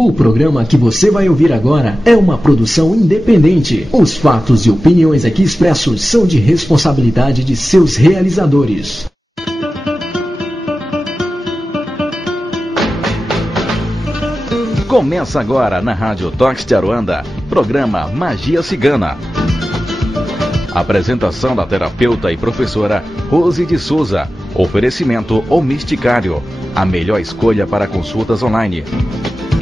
O programa que você vai ouvir agora é uma produção independente. Os fatos e opiniões aqui expressos são de responsabilidade de seus realizadores. Começa agora na Rádio Tox de Aruanda, programa Magia Cigana. Apresentação da terapeuta e professora Rose de Souza. Oferecimento O Misticário, a melhor escolha para consultas online.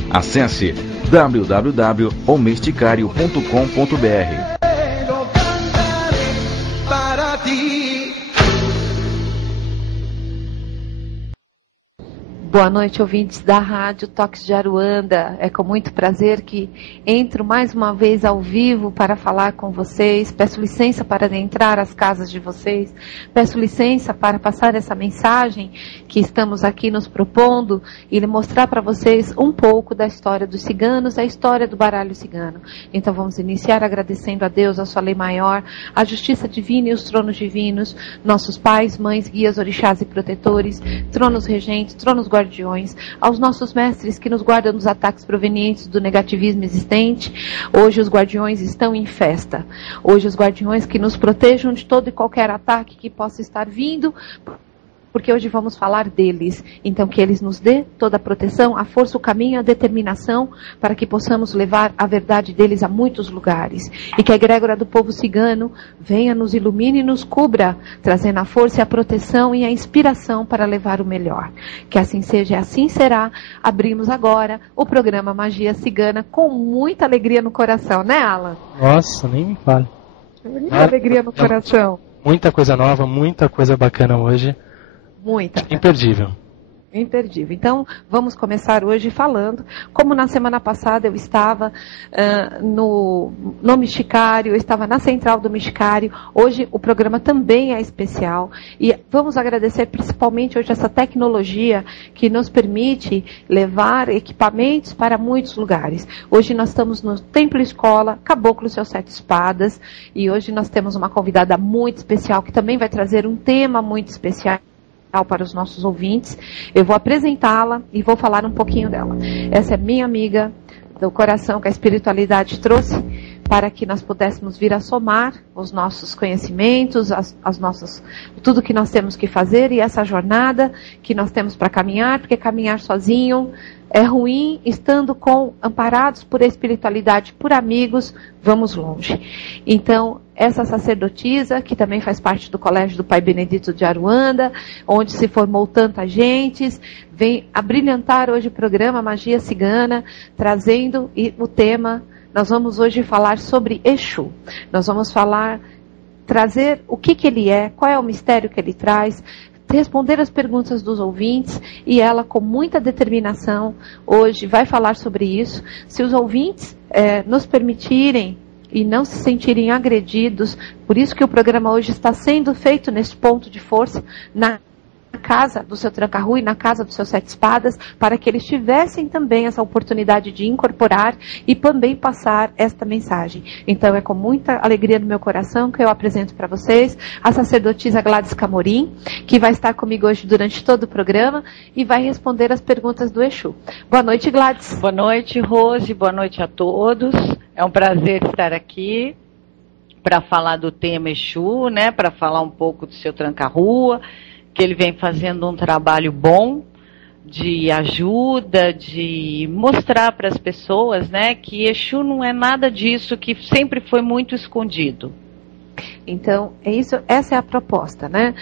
Acesse www.omisticario.com.br. Boa noite, ouvintes da Rádio Tox de Aruanda. É com muito prazer que entro mais uma vez ao vivo para falar com vocês. Peço licença para entrar às casas de vocês. Peço licença para passar essa mensagem que estamos aqui nos propondo e mostrar para vocês um pouco da história dos ciganos, a história do baralho cigano. Então vamos iniciar agradecendo a Deus, a sua lei maior, a justiça divina e os tronos divinos, nossos pais, mães, guias, orixás e protetores, tronos regentes, tronos guardiões, aos nossos mestres que nos guardam dos ataques provenientes do negativismo existente. Hoje os guardiões estão em festa. Hoje os guardiões que nos protejam de todo e qualquer ataque que possa estar vindo, porque hoje vamos falar deles. Então que eles nos dê toda a proteção, a força, o caminho, a determinação, para que possamos levar a verdade deles a muitos lugares. E que a egrégora do povo cigano venha, nos ilumine e nos cubra, trazendo a força e a proteção e a inspiração para levar o melhor. Que assim seja e assim será. Abrimos agora o programa Magia Cigana com muita alegria no coração, né, Alan? Nossa, nem me fale. Muita alegria no coração. Muita coisa nova, muita coisa bacana hoje. Muita. Imperdível. Imperdível. Então, vamos começar hoje falando, como na semana passada eu estava no Misticário, eu estava na central do Misticário, hoje o programa também é especial e vamos agradecer principalmente hoje essa tecnologia que nos permite levar equipamentos para muitos lugares. Hoje nós estamos no Templo Escola, Caboclo Seus Sete Espadas, e hoje nós temos uma convidada muito especial que também vai trazer um tema muito especial para os nossos ouvintes. Eu vou apresentá-la e vou falar um pouquinho dela. Essa é minha amiga do coração que a espiritualidade trouxe para que nós pudéssemos vir a somar os nossos conhecimentos, as nossas, tudo que nós temos que fazer e essa jornada que nós temos para caminhar, porque caminhar sozinho é ruim, estando amparados por espiritualidade, por amigos, vamos longe. Então, essa sacerdotisa, que também faz parte do Colégio do Pai Benedito de Aruanda, onde se formou tanta gente, vem a brilhantar hoje o programa Magia Cigana, trazendo o tema, nós vamos hoje falar sobre Exu. Nós vamos trazer o que ele é, qual é o mistério que ele traz, responder as perguntas dos ouvintes, e ela com muita determinação hoje vai falar sobre isso. Se os ouvintes nos permitirem e não se sentirem agredidos, por isso que o programa hoje está sendo feito nesse ponto de força, na casa do seu Tranca-Rua e na casa dos seus Sete Espadas, para que eles tivessem também essa oportunidade de incorporar e também passar esta mensagem. Então é com muita alegria no meu coração que eu apresento para vocês a sacerdotisa Gladys Camorim, que vai estar comigo hoje durante todo o programa e vai responder as perguntas do Exu. Boa noite, Gladys. Boa noite, Rose. Boa noite a todos. É um prazer estar aqui para falar do tema Exu, né? Para falar um pouco do seu Tranca-Rua, que ele vem fazendo um trabalho bom de ajuda, de mostrar para as pessoas, né, que Exu não é nada disso, que sempre foi muito escondido. Então, essa é a proposta, né?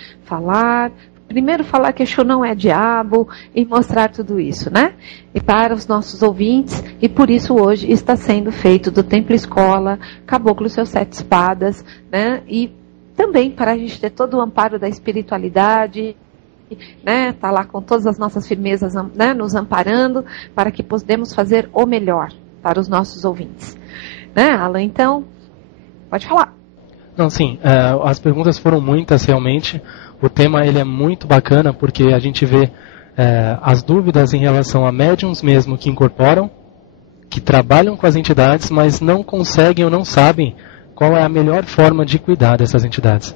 Primeiro falar que Exu não é diabo e mostrar tudo isso, né? E para os nossos ouvintes, e por isso hoje está sendo feito do Templo Escola, Caboclo Seus Sete Espadas, né? E também para a gente ter todo o amparo da espiritualidade, né? Tá lá com todas as nossas firmezas, né? Nos amparando para que possamos fazer o melhor para os nossos ouvintes, né, Alan? Então, pode falar. Não, sim, as perguntas foram muitas realmente. O tema ele é muito bacana porque a gente vê as dúvidas em relação a médiums mesmo que incorporam, que trabalham com as entidades, mas não conseguem ou não sabem qual é a melhor forma de cuidar dessas entidades.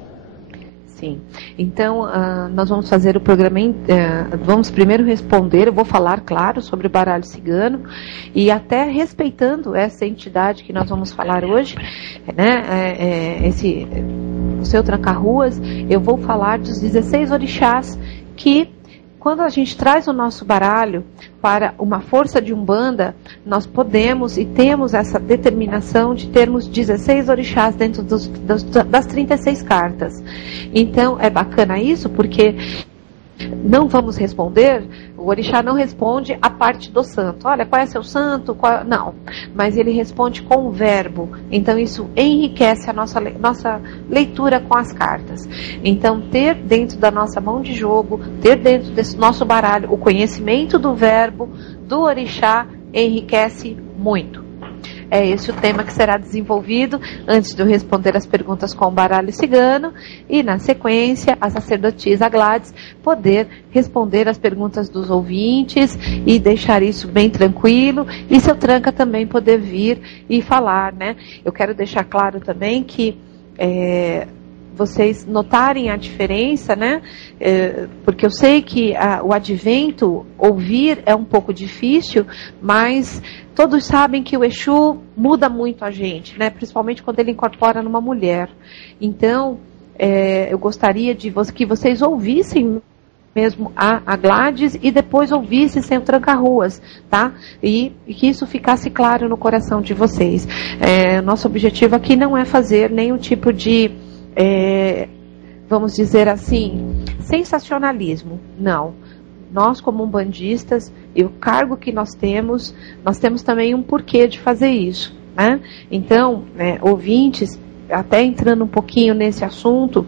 Sim. Então, nós vamos fazer o programa, vamos primeiro responder, eu vou falar, claro, sobre o baralho cigano, e até respeitando essa entidade que nós vamos falar hoje, né, o seu Tranca-Ruas, eu vou falar dos 16 orixás que, quando a gente traz o nosso baralho para uma força de Umbanda, nós podemos e temos essa determinação de termos 16 orixás dentro das 36 cartas. Então, é bacana isso, porque não vamos responder, o orixá não responde a parte do santo. Olha, qual é seu santo? Não, mas ele responde com o verbo. Então, isso enriquece a nossa leitura com as cartas. Então, ter dentro da nossa mão de jogo, ter dentro desse nosso baralho, o conhecimento do verbo, do orixá, enriquece muito. É esse o tema que será desenvolvido antes de eu responder as perguntas com o baralho cigano e, na sequência, a sacerdotisa Gladys poder responder as perguntas dos ouvintes e deixar isso bem tranquilo, e seu Tranca também poder vir e falar, né? Eu quero deixar claro também que vocês notarem a diferença, né? Porque eu sei que o advento, ouvir é um pouco difícil, mas todos sabem que o Exu muda muito a gente, né? Principalmente quando ele incorpora numa mulher. Então, eu gostaria que vocês ouvissem mesmo a Gladys e depois ouvissem sem o Tranca-Ruas, tá? E que isso ficasse claro no coração de vocês. Nosso objetivo aqui não é fazer nenhum tipo de vamos dizer assim, sensacionalismo. Não. Nós, como umbandistas, e o cargo que nós temos também um porquê de fazer isso, né? Então, ouvintes, até entrando um pouquinho nesse assunto,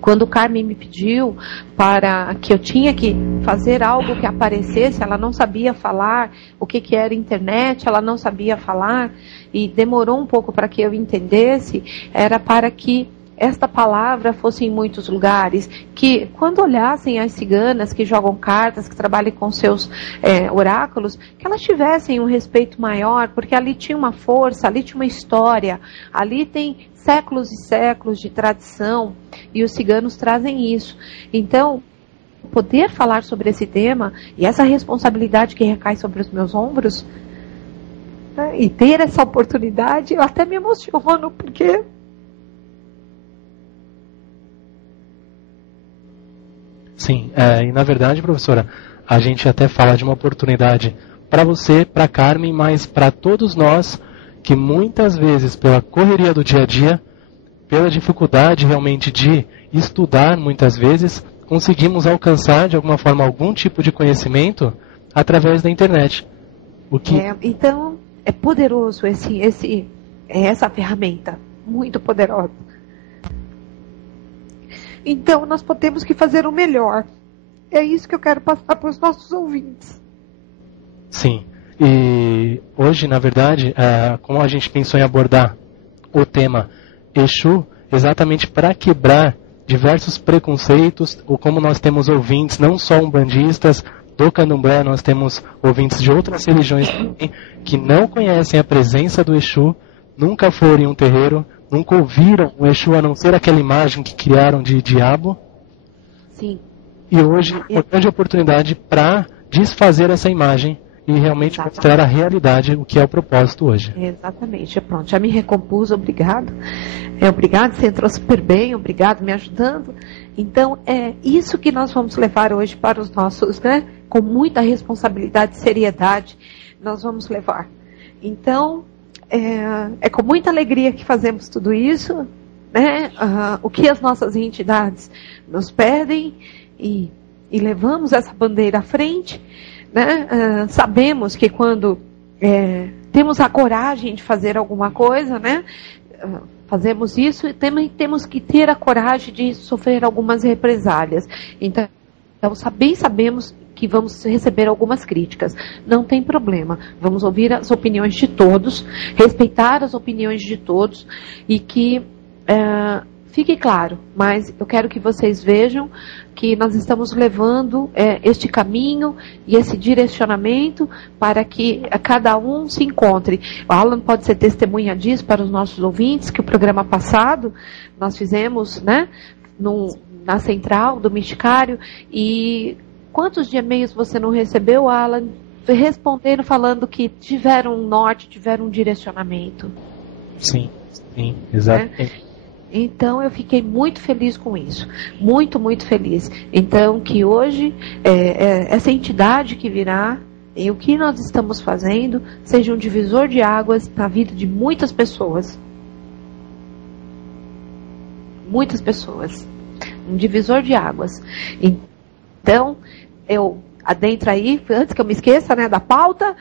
quando o Carmen me pediu para que eu tinha que fazer algo que aparecesse, ela não sabia falar o que era internet, ela não sabia falar, e demorou um pouco para que eu entendesse, era para que esta palavra fosse em muitos lugares, que quando olhassem as ciganas que jogam cartas, que trabalham com seus oráculos, que elas tivessem um respeito maior, porque ali tinha uma força, ali tinha uma história, ali tem séculos e séculos de tradição, e os ciganos trazem isso. Então, poder falar sobre esse tema, e essa responsabilidade que recai sobre os meus ombros, né, e ter essa oportunidade, eu até me emociono, porque sim, e na verdade, professora, a gente até fala de uma oportunidade para você, para Carmen, mas para todos nós que muitas vezes, pela correria do dia a dia, pela dificuldade realmente de estudar muitas vezes, conseguimos alcançar de alguma forma algum tipo de conhecimento através da internet. Então, é poderoso essa ferramenta, muito poderosa. Então, nós temos que fazer o melhor. É isso que eu quero passar para os nossos ouvintes. Sim. E hoje, na verdade, como a gente pensou em abordar o tema Exu, exatamente para quebrar diversos preconceitos, ou como nós temos ouvintes, não só umbandistas, do Candomblé, nós temos ouvintes de outras religiões também, que não conhecem a presença do Exu, nunca foram em um terreiro, nunca ouviram o Exu, a não ser aquela imagem que criaram de diabo. Sim. E hoje, uma grande oportunidade para desfazer essa imagem e realmente mostrar a realidade, o que é o propósito hoje. Exatamente. Pronto, já me recompus, obrigado. Obrigado, você entrou super bem, obrigado, me ajudando. Então, é isso que nós vamos levar hoje para os nossos, né? Com muita responsabilidade e seriedade, nós vamos levar. Então, é com muita alegria que fazemos tudo isso, né? O que as nossas entidades nos pedem e levamos essa bandeira à frente, né? Sabemos que quando temos a coragem de fazer alguma coisa, né? Fazemos isso e também temos que ter a coragem de sofrer algumas represálias. Então sabemos que vamos receber algumas críticas. Não tem problema. Vamos ouvir as opiniões de todos, respeitar as opiniões de todos e que fique claro, mas eu quero que vocês vejam que nós estamos levando este caminho e esse direcionamento para que cada um se encontre. O Alan pode ser testemunha disso para os nossos ouvintes, que o programa passado nós fizemos, né, na central do Misticário. E quantos de e-mails você não recebeu, Alan, respondendo, falando que tiveram um norte, tiveram um direcionamento? Sim, exatamente. Então eu fiquei muito feliz com isso, muito, muito feliz. Então que hoje essa entidade que virá e o que nós estamos fazendo seja um divisor de águas na vida de muitas pessoas. Muitas pessoas. Um divisor de águas. Então, eu adentro aí, antes que eu me esqueça, né, da pauta,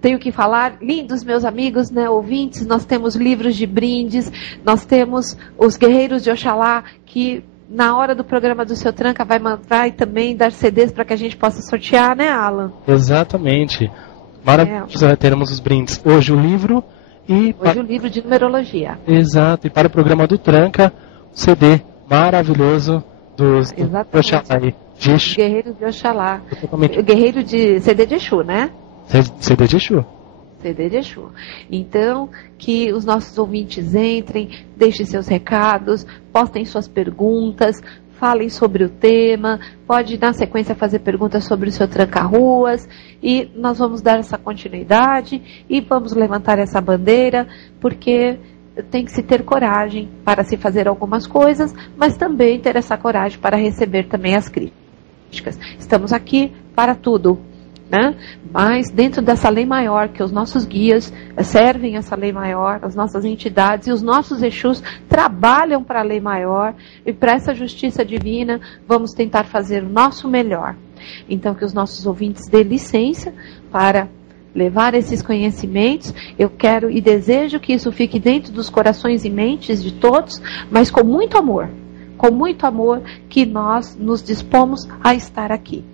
tenho que falar, lindos meus amigos, né, ouvintes, nós temos livros de brindes, nós temos os Guerreiros de Oxalá, que na hora do programa do Seu Tranca vai também dar CDs para que a gente possa sortear, né, Alan? Exatamente. Maravilhoso, teremos os brindes. Hoje o livro e... Hoje o livro de numerologia. Exato, e para o programa do Tranca, o CD maravilhoso dos Oxalá. Guerreiros de Oxalá. Guerreiro de CD de Exu, né? CD de Exu. CD de Exu. Então, que os nossos ouvintes entrem, deixem seus recados, postem suas perguntas, falem sobre o tema, pode na sequência fazer perguntas sobre o seu tranca-ruas, e nós vamos dar essa continuidade e vamos levantar essa bandeira, porque tem que se ter coragem para se fazer algumas coisas, mas também ter essa coragem para receber também as críticas. Estamos aqui para tudo, né? Mas dentro dessa lei maior, que os nossos guias servem essa lei maior, as nossas entidades e os nossos Exus trabalham para a lei maior, e para essa justiça divina vamos tentar fazer o nosso melhor. Então que os nossos ouvintes dêem licença para levar esses conhecimentos. Eu quero e desejo que isso fique dentro dos corações e mentes de todos, mas com muito amor que nós nos dispomos a estar aqui.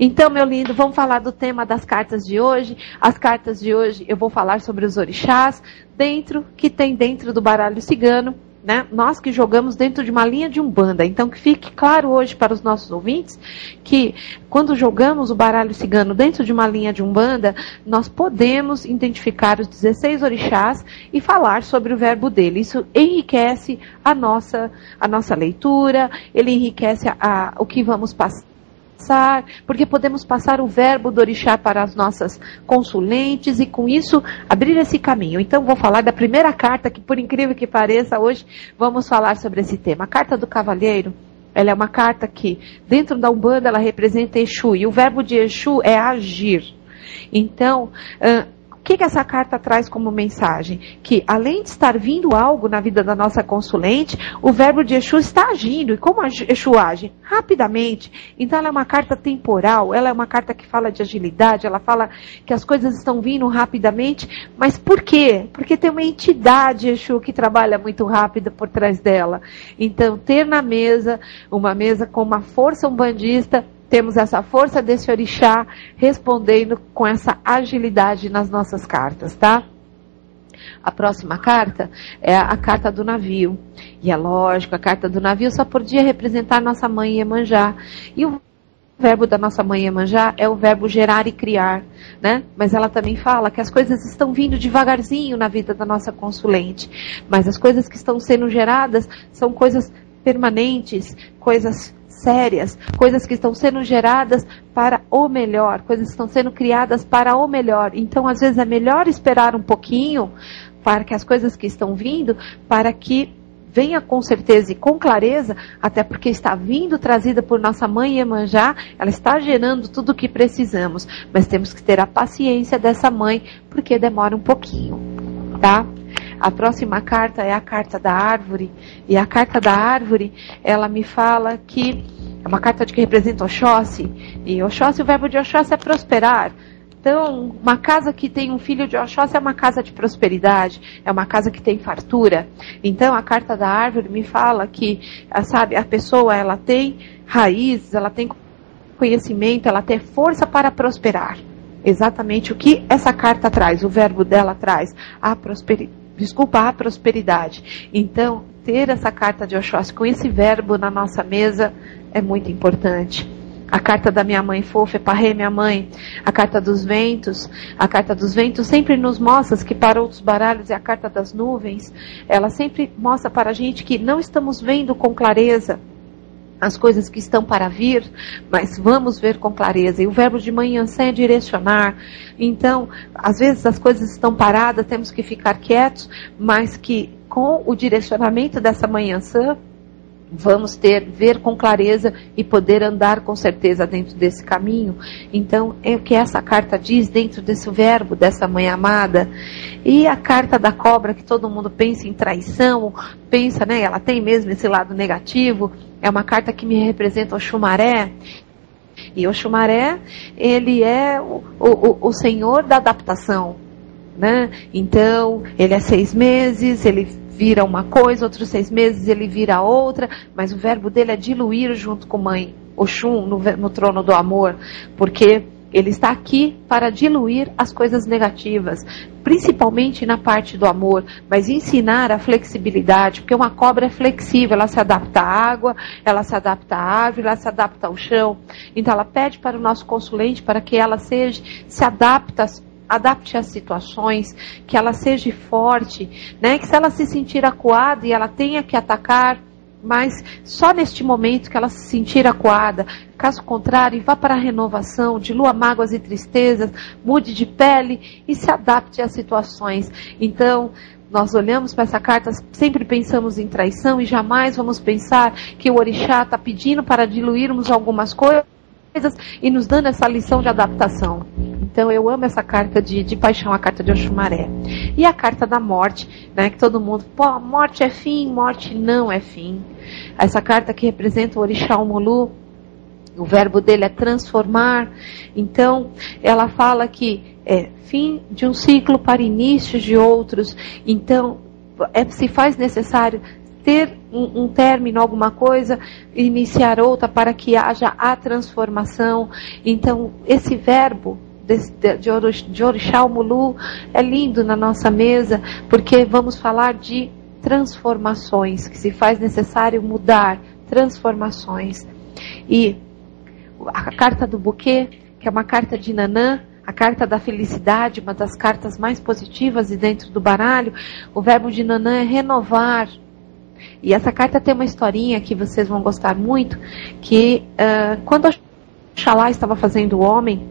Então, meu lindo, vamos falar do tema das cartas de hoje. As cartas de hoje eu vou falar sobre os orixás, que tem dentro do baralho cigano, né? Nós que jogamos dentro de uma linha de Umbanda. Então, que fique claro hoje para os nossos ouvintes que quando jogamos o baralho cigano dentro de uma linha de Umbanda, nós podemos identificar os 16 orixás e falar sobre o verbo dele. Isso enriquece a nossa leitura, ele enriquece o que vamos passar, porque podemos passar o verbo do orixá para as nossas consulentes e com isso abrir esse caminho. Então vou falar da primeira carta, que por incrível que pareça, hoje vamos falar sobre esse tema. A carta do Cavaleiro, ela é uma carta que dentro da Umbanda ela representa Exu, e o verbo de Exu é agir. Então, o que essa carta traz como mensagem? Que além de estar vindo algo na vida da nossa consulente, o verbo de Exu está agindo. E como Exu age? Rapidamente. Então ela é uma carta temporal, ela é uma carta que fala de agilidade, ela fala que as coisas estão vindo rapidamente. Mas por quê? Porque tem uma entidade Exu que trabalha muito rápido por trás dela. Então ter na mesa, uma mesa com uma força umbandista, temos essa força desse orixá respondendo com essa agilidade nas nossas cartas, tá? A próxima carta é a carta do navio. E é lógico, a carta do navio só podia representar nossa mãe Iemanjá. E o verbo da nossa mãe Iemanjá é o verbo gerar e criar, né? Mas ela também fala que as coisas estão vindo devagarzinho na vida da nossa consulente. Mas as coisas que estão sendo geradas são coisas permanentes, coisas sérias, coisas que estão sendo geradas para o melhor, coisas que estão sendo criadas para o melhor. Então, às vezes, é melhor esperar um pouquinho para que as coisas que estão vindo, para que venha com certeza e com clareza, até porque está vindo trazida por nossa mãe Iemanjá, ela está gerando tudo o que precisamos, mas temos que ter a paciência dessa mãe, porque demora um pouquinho, tá? A próxima carta é a carta da árvore, e a carta da árvore, ela me fala que é uma carta que representa Oxóssi, e Oxóssi, o verbo de Oxóssi é prosperar. Então, uma casa que tem um filho de Oxóssi é uma casa de prosperidade, é uma casa que tem fartura. Então, a carta da árvore me fala que, sabe, a pessoa, ela tem raízes, ela tem conhecimento, ela tem força para prosperar. Exatamente o que essa carta traz, o verbo dela traz, a prosperidade. Então, ter essa carta de Oxóssi com esse verbo na nossa mesa é muito importante. A carta da minha mãe fofa, Eparrê, minha mãe. A carta dos ventos sempre nos mostra que para outros baralhos é a carta das nuvens. Ela sempre mostra para a gente que não estamos vendo com clareza as coisas que estão para vir, mas vamos ver com clareza. E o verbo de manhã é direcionar. Então, às vezes as coisas estão paradas, temos que ficar quietos, mas que com o direcionamento dessa manhã vamos ver com clareza e poder andar com certeza dentro desse caminho. Então, é o que essa carta diz dentro desse verbo, dessa mãe amada. E a carta da cobra, que todo mundo pensa em traição, pensa, né? Ela tem mesmo esse lado negativo. É uma carta que me representa o Oxumaré. E o Oxumaré, ele é o senhor da adaptação, né? Então, ele é 6 meses, ele vira uma coisa, outros 6 meses ele vira outra, mas o verbo dele é diluir junto com mãe, Oxum, no trono do amor, porque ele está aqui para diluir as coisas negativas, principalmente na parte do amor, mas ensinar a flexibilidade, porque uma cobra é flexível, ela se adapta à água, ela se adapta à árvore, ela se adapta ao chão. Então ela pede para o nosso consulente para que ela se adapte às situações, que ela seja forte, né? Que se ela se sentir acuada e ela tenha que atacar, mas só neste momento que ela se sentir acuada. Caso contrário, vá para a renovação, dilua mágoas e tristezas, mude de pele e se adapte às situações. Então, nós olhamos para essa carta, sempre pensamos em traição e jamais vamos pensar que o orixá está pedindo para diluirmos algumas coisas e nos dando essa lição de adaptação. Então eu amo essa carta de paixão, a carta de Oxumaré. E a carta da morte, né, que todo mundo, pô, morte é fim, morte não é fim. Essa carta que representa o orixá Omulu, o verbo dele é transformar. Então ela fala que é fim de um ciclo para início de outros. Então se faz necessário ter um término, alguma coisa, iniciar outra para que haja a transformação. Então esse verbo de Orixá Omulu é lindo na nossa mesa, porque vamos falar de transformações, que se faz necessário mudar, transformações. E a carta do buquê, que é uma carta de Nanã, a carta da felicidade, uma das cartas mais positivas de dentro do baralho, o verbo de Nanã é renovar. E essa carta tem uma historinha que vocês vão gostar muito, que quando Oxalá estava fazendo o homem,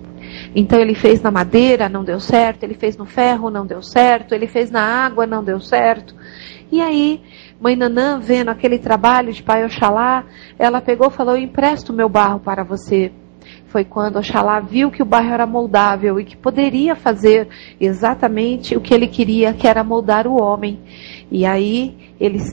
então ele fez na madeira, não deu certo, ele fez no ferro, não deu certo, ele fez na água, não deu certo. E aí, mãe Nanã, vendo aquele trabalho de pai Oxalá, ela pegou e falou, eu empresto meu barro para você. Foi quando Oxalá viu que o barro era moldável e que poderia fazer exatamente o que ele queria, que era moldar o homem. E aí,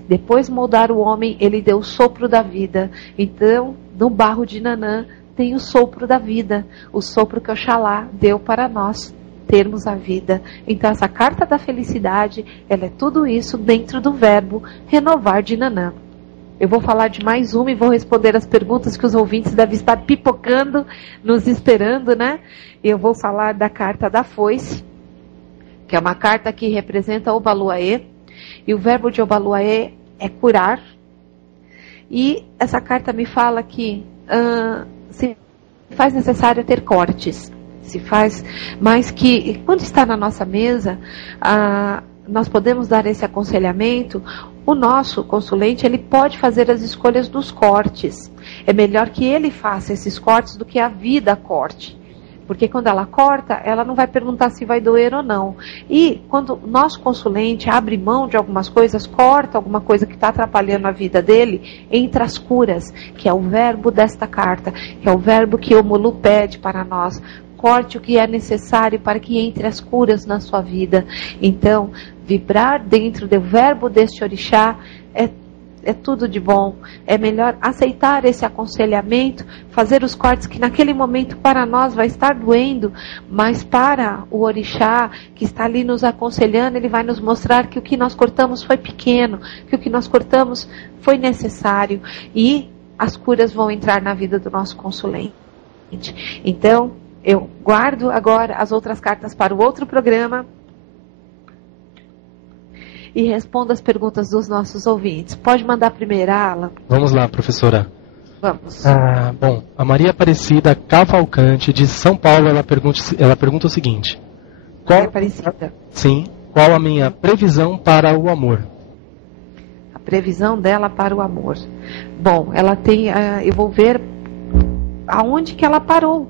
depois de moldar o homem, ele deu o sopro da vida. Então, no barro de Nanã, tem o sopro da vida, o sopro que Oxalá deu para nós termos a vida. Então essa carta da felicidade, ela é tudo isso dentro do verbo renovar de Nanã. Eu vou falar de mais uma e vou responder as perguntas que os ouvintes devem estar pipocando, nos esperando, né? Eu vou falar da carta da foice, que é uma carta que representa Obaluaê, e o verbo de Obaluaê é curar. E essa carta me fala que se faz necessário ter cortes, se faz, mas que quando está na nossa mesa, nós podemos dar esse aconselhamento. O nosso consulente, ele pode fazer as escolhas dos cortes. É melhor que ele faça esses cortes do que a vida corte. Porque quando ela corta, ela não vai perguntar se vai doer ou não. E quando o nosso consulente abre mão de algumas coisas, corta alguma coisa que está atrapalhando a vida dele, entra as curas, que é o verbo desta carta, que é o verbo que Omulu pede para nós. Corte o que é necessário para que entre as curas na sua vida. Então, vibrar dentro do verbo deste orixá é tudo de bom. É melhor aceitar esse aconselhamento, fazer os cortes que naquele momento para nós vai estar doendo, mas para o orixá que está ali nos aconselhando, ele vai nos mostrar que o que nós cortamos foi pequeno, que o que nós cortamos foi necessário, e as curas vão entrar na vida do nosso consulente. Então, eu guardo agora as outras cartas para o outro programa e respondo as perguntas dos nossos ouvintes. Pode mandar a primeira, Alan? Vamos lá, professora. Vamos. Bom, a Maria Aparecida Cavalcante, de São Paulo, ela pergunta o seguinte. Maria Aparecida. Sim. Qual a minha previsão para o amor? A A previsão dela para o amor. Bom, ela tem, eu vou ver aonde que ela parou,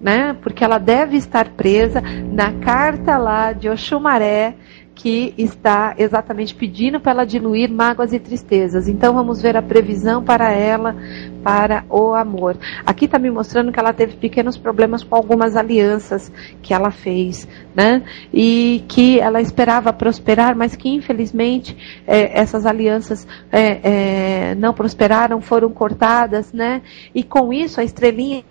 né? Porque ela deve estar presa na carta lá de Oxumaré, que está exatamente pedindo para ela diluir mágoas e tristezas. Então vamos ver a previsão para ela, para o amor. Aqui está me mostrando que ela teve pequenos problemas com algumas alianças que ela fez, né? E que ela esperava prosperar, mas que infelizmente essas alianças não prosperaram, foram cortadas, né? E com isso a estrelinha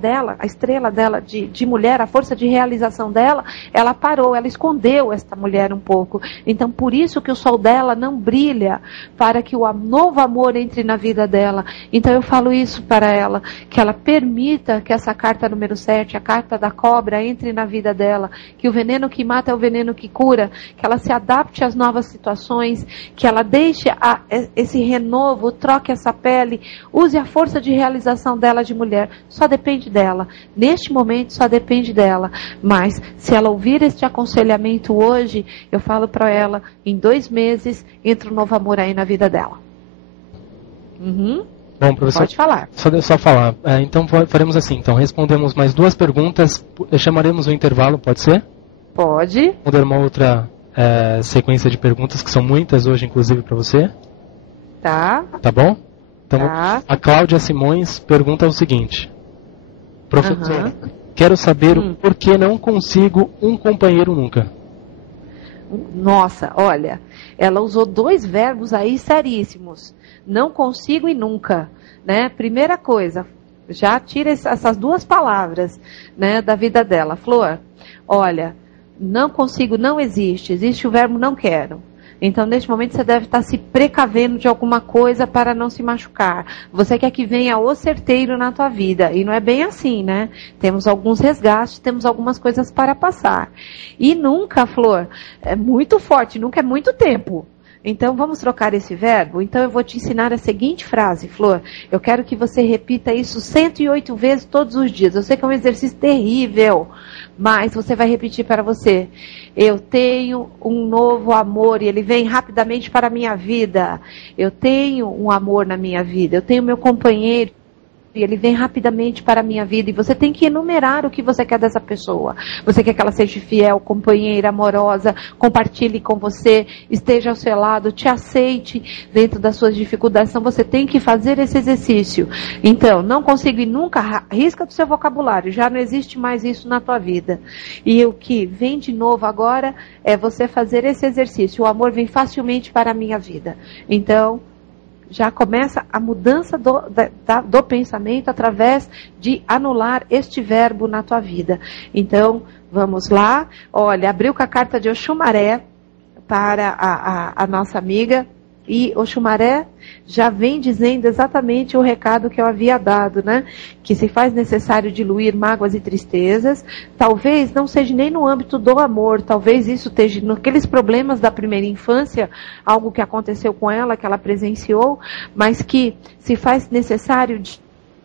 dela, a estrela dela de mulher, a força de realização dela, ela parou, ela escondeu esta mulher um pouco. Então, por isso que o sol dela não brilha, para que o novo amor entre na vida dela. Então, eu falo isso para ela, que ela permita que essa carta número 7, a carta da cobra, entre na vida dela, que o veneno que mata é o veneno que cura, que ela se adapte às novas situações, que ela deixe esse renovo, troque essa pele, use a força de realização dela de mulher. Só depende dela. Neste momento só depende dela. Mas se ela ouvir este aconselhamento hoje, eu falo para ela, em 2 meses entra um novo amor aí na vida dela. Bom, professor, pode falar. Só falar. Então faremos assim. Então respondemos mais 2 perguntas. Chamaremos o intervalo, pode ser? Pode. Vou dar uma outra sequência de perguntas, que são muitas hoje, inclusive, para você. Tá. Tá bom? Então, tá. A Cláudia Simões pergunta o seguinte. Professor, quero saber por que não consigo um companheiro nunca. Nossa, olha, ela usou 2 verbos aí seríssimos. Não consigo e nunca, né? Primeira coisa, já tira essas 2 palavras, né, da vida dela. Flor, olha, não consigo não existe, existe o verbo não quero. Então, neste momento, você deve estar se precavendo de alguma coisa para não se machucar. Você quer que venha o certeiro na tua vida. E não é bem assim, né? Temos alguns resgates, temos algumas coisas para passar. E nunca, Flor, é muito forte, nunca é muito tempo. Então, vamos trocar esse verbo? Então, eu vou te ensinar a seguinte frase, Flor. Eu quero que você repita isso 108 vezes todos os dias. Eu sei que é um exercício terrível, mas você vai repetir para você. Eu tenho um novo amor e ele vem rapidamente para a minha vida. Eu tenho um amor na minha vida. Eu tenho meu companheiro. E ele vem rapidamente para a minha vida. E você tem que enumerar o que você quer dessa pessoa. Você quer que ela seja fiel, companheira, amorosa, compartilhe com você, esteja ao seu lado, te aceite dentro das suas dificuldades. Então você tem que fazer esse exercício. Então, não consigo e nunca, risca do seu vocabulário. Já não existe mais isso na tua vida. E o que vem de novo agora é você fazer esse exercício. O amor vem facilmente para a minha vida. Então, já começa a mudança do pensamento através de anular este verbo na tua vida. Então, vamos lá. Olha, abriu com a carta de Oxumaré para a nossa amiga. E Oxumaré já vem dizendo exatamente o recado que eu havia dado, né? Que se faz necessário diluir mágoas e tristezas. Talvez não seja nem no âmbito do amor, talvez isso esteja naqueles problemas da primeira infância, algo que aconteceu com ela, que ela presenciou, mas que se faz necessário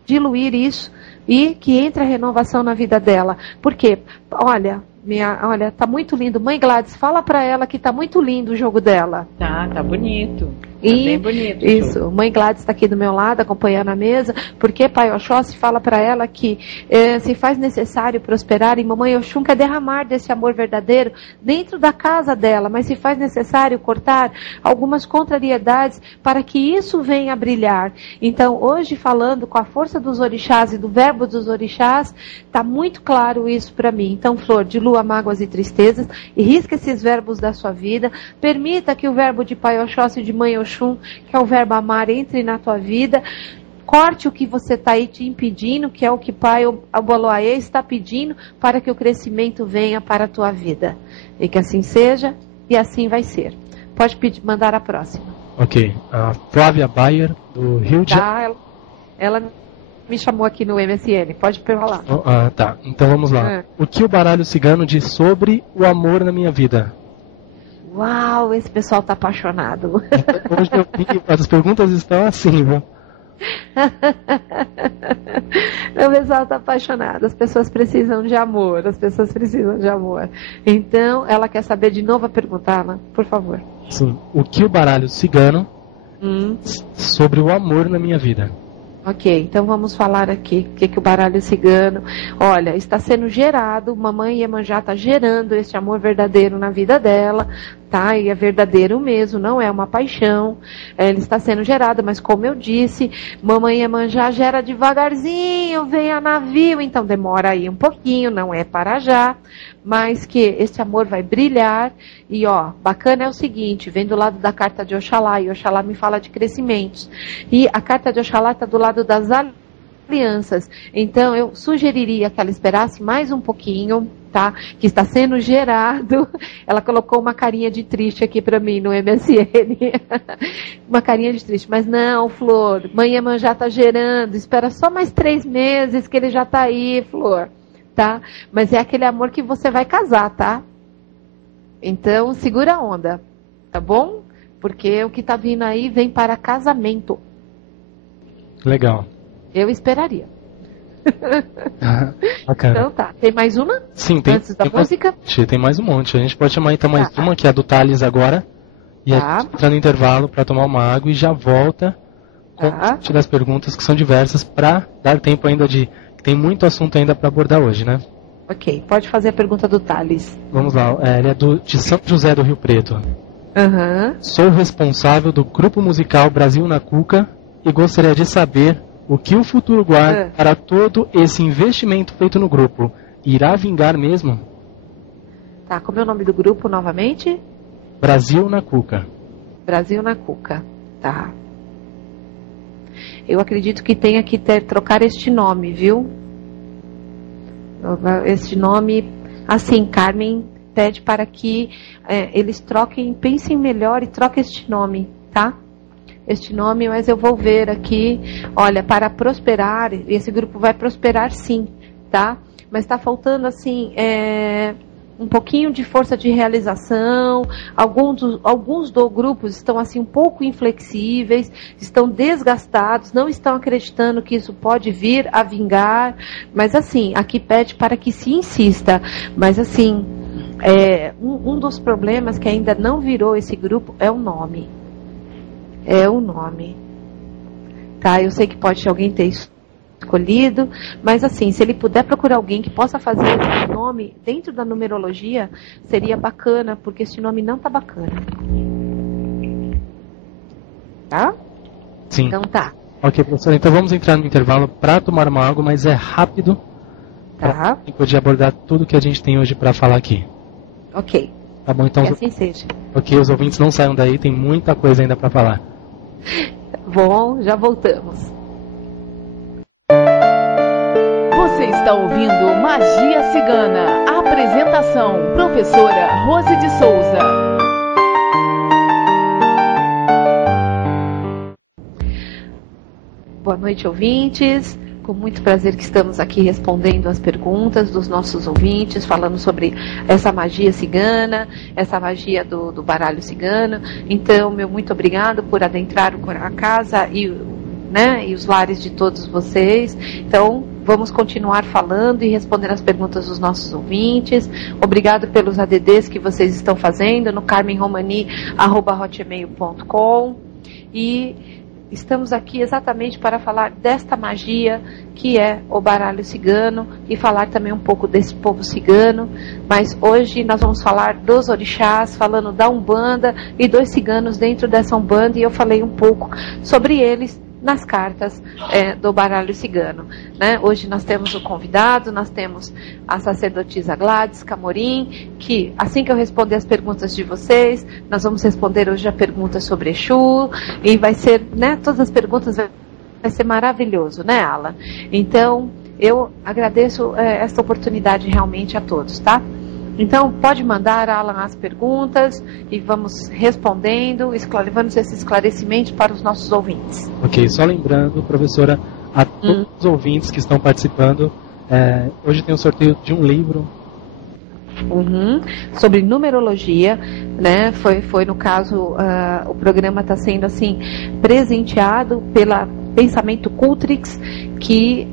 diluir isso e que entre a renovação na vida dela. Por quê? Olha, tá muito lindo. Mãe Gladys, fala pra ela que tá muito lindo o jogo dela. Tá bonito. Bem bonito. Isso, mãe Gladys está aqui do meu lado, acompanhando a mesa, porque Pai Oxóssi fala para ela que se faz necessário prosperar, e Mamãe Oxum quer derramar desse amor verdadeiro dentro da casa dela, mas se faz necessário cortar algumas contrariedades para que isso venha a brilhar. Então, hoje, falando com a força dos orixás e do verbo dos orixás, está muito claro isso para mim. Então, Flor, dilua mágoas e tristezas, e risca esses verbos da sua vida, permita que o verbo de Pai Oxóssi e de Mãe Oxum, que é o verbo amar, entre na tua vida, corte o que você está aí te impedindo, que é o que Pai Oboloaê está pedindo, para que o crescimento venha para a tua vida. E que assim seja, e assim vai ser. Pode mandar a próxima. Ok. A Flávia Bayer, do Rio de Janeiro. Ela me chamou aqui no MSN, pode falar. Tá, então vamos lá. O que o baralho cigano diz sobre o amor na minha vida? Uau, esse pessoal tá apaixonado. Hoje eu vi, as perguntas estão assim, viu? O pessoal tá apaixonado, as pessoas precisam de amor, Então, ela quer saber de novo a perguntar, por favor. Sim, o que o baralho cigano sobre o amor na minha vida. Ok, então vamos falar aqui o que o baralho cigano, olha, está sendo gerado, mamãe Iemanjá está gerando esse amor verdadeiro na vida dela, tá? E é verdadeiro mesmo, não é uma paixão, ele está sendo gerado, mas como eu disse, mamãe Iemanjá gera devagarzinho, vem a navio, então demora aí um pouquinho, não é para já, mas que esse amor vai brilhar, e ó, bacana é o seguinte, vem do lado da carta de Oxalá, e Oxalá me fala de crescimentos, e a carta de Oxalá está do lado das alianças, então eu sugeriria que ela esperasse mais um pouquinho, tá? Que está sendo gerado, ela colocou uma carinha de triste aqui para mim no MSN, uma carinha de triste, mas não, Flor, mãe Iemanjá está gerando, espera só mais 3 meses que ele já está aí, Flor. Tá? Mas é aquele amor que você vai casar, tá? Então, segura a onda, tá bom? Porque o que tá vindo aí vem para casamento. Legal. Eu esperaria. Bacana. Então tá, tem mais uma? Sim, tem. Antes da música? Tem mais um monte. A gente pode chamar então mais uma, que é a do Thales agora. E a gente entra no intervalo para tomar uma água e já volta com das perguntas que são diversas para dar tempo ainda de... Tem muito assunto ainda para abordar hoje, né? Ok, pode fazer a pergunta do Thales. Vamos lá, ele é de São José do Rio Preto. Sou responsável do grupo musical Brasil na Cuca e gostaria de saber o que o futuro guarda para todo esse investimento feito no grupo. Irá vingar mesmo? Tá, como é o nome do grupo novamente? Brasil na Cuca. Brasil na Cuca, tá. Eu acredito que tenha que trocar este nome, viu? Este nome, assim, Carmen pede para que eles troquem, pensem melhor e troquem este nome, tá? Este nome, mas eu vou ver aqui, olha, para prosperar, esse grupo vai prosperar sim, tá? Mas está faltando, assim, um pouquinho de força de realização, alguns do grupo estão assim um pouco inflexíveis, estão desgastados, não estão acreditando que isso pode vir a vingar, mas assim, aqui pede para que se insista, mas assim, um dos problemas que ainda não virou esse grupo é o nome. É o nome. Tá, eu sei que pode alguém ter escolhido, mas assim, se ele puder procurar alguém que possa fazer esse nome dentro da numerologia, seria bacana, porque esse nome não tá bacana. Tá? Sim. Então tá. Ok, professora, então vamos entrar no intervalo para tomar uma água, mas é rápido. Tá. Para poder abordar tudo que a gente tem hoje para falar aqui. Ok. Tá bom, então. Que assim seja. Ok, os ouvintes não saiam daí, tem muita coisa ainda para falar. Bom, já voltamos. Você está ouvindo Magia Cigana. Apresentação: Professora Rose de Souza. Boa noite, ouvintes. Com muito prazer que estamos aqui respondendo as perguntas dos nossos ouvintes, falando sobre essa magia cigana, essa magia do baralho cigano. Então, meu muito obrigado por adentrar a casa e os lares de todos vocês. Então, vamos continuar falando e respondendo as perguntas dos nossos ouvintes. Obrigado pelos ADDs que vocês estão fazendo no carmenromani@hotmail.com. E estamos aqui exatamente para falar desta magia que é o baralho cigano e falar também um pouco desse povo cigano, mas hoje nós vamos falar dos orixás, falando da Umbanda e dos ciganos dentro dessa Umbanda, e eu falei um pouco sobre eles nas cartas do baralho cigano, né? Hoje nós temos o convidado, nós temos a sacerdotisa Gladys Camorim, que assim que eu responder as perguntas de vocês, nós vamos responder hoje a pergunta sobre Exu, e vai ser, né, todas as perguntas vai ser maravilhoso, né, Ala? Então, eu agradeço essa oportunidade realmente a todos, tá? Então, pode mandar, Alan, as perguntas e vamos respondendo, levando esses esclarecimentos para os nossos ouvintes. Ok, só lembrando, professora, a todos os ouvintes que estão participando, hoje tem um sorteio de um livro. Sobre numerologia, né? Foi no caso, o programa está sendo assim presenteado pela Pensamento Cultrix, que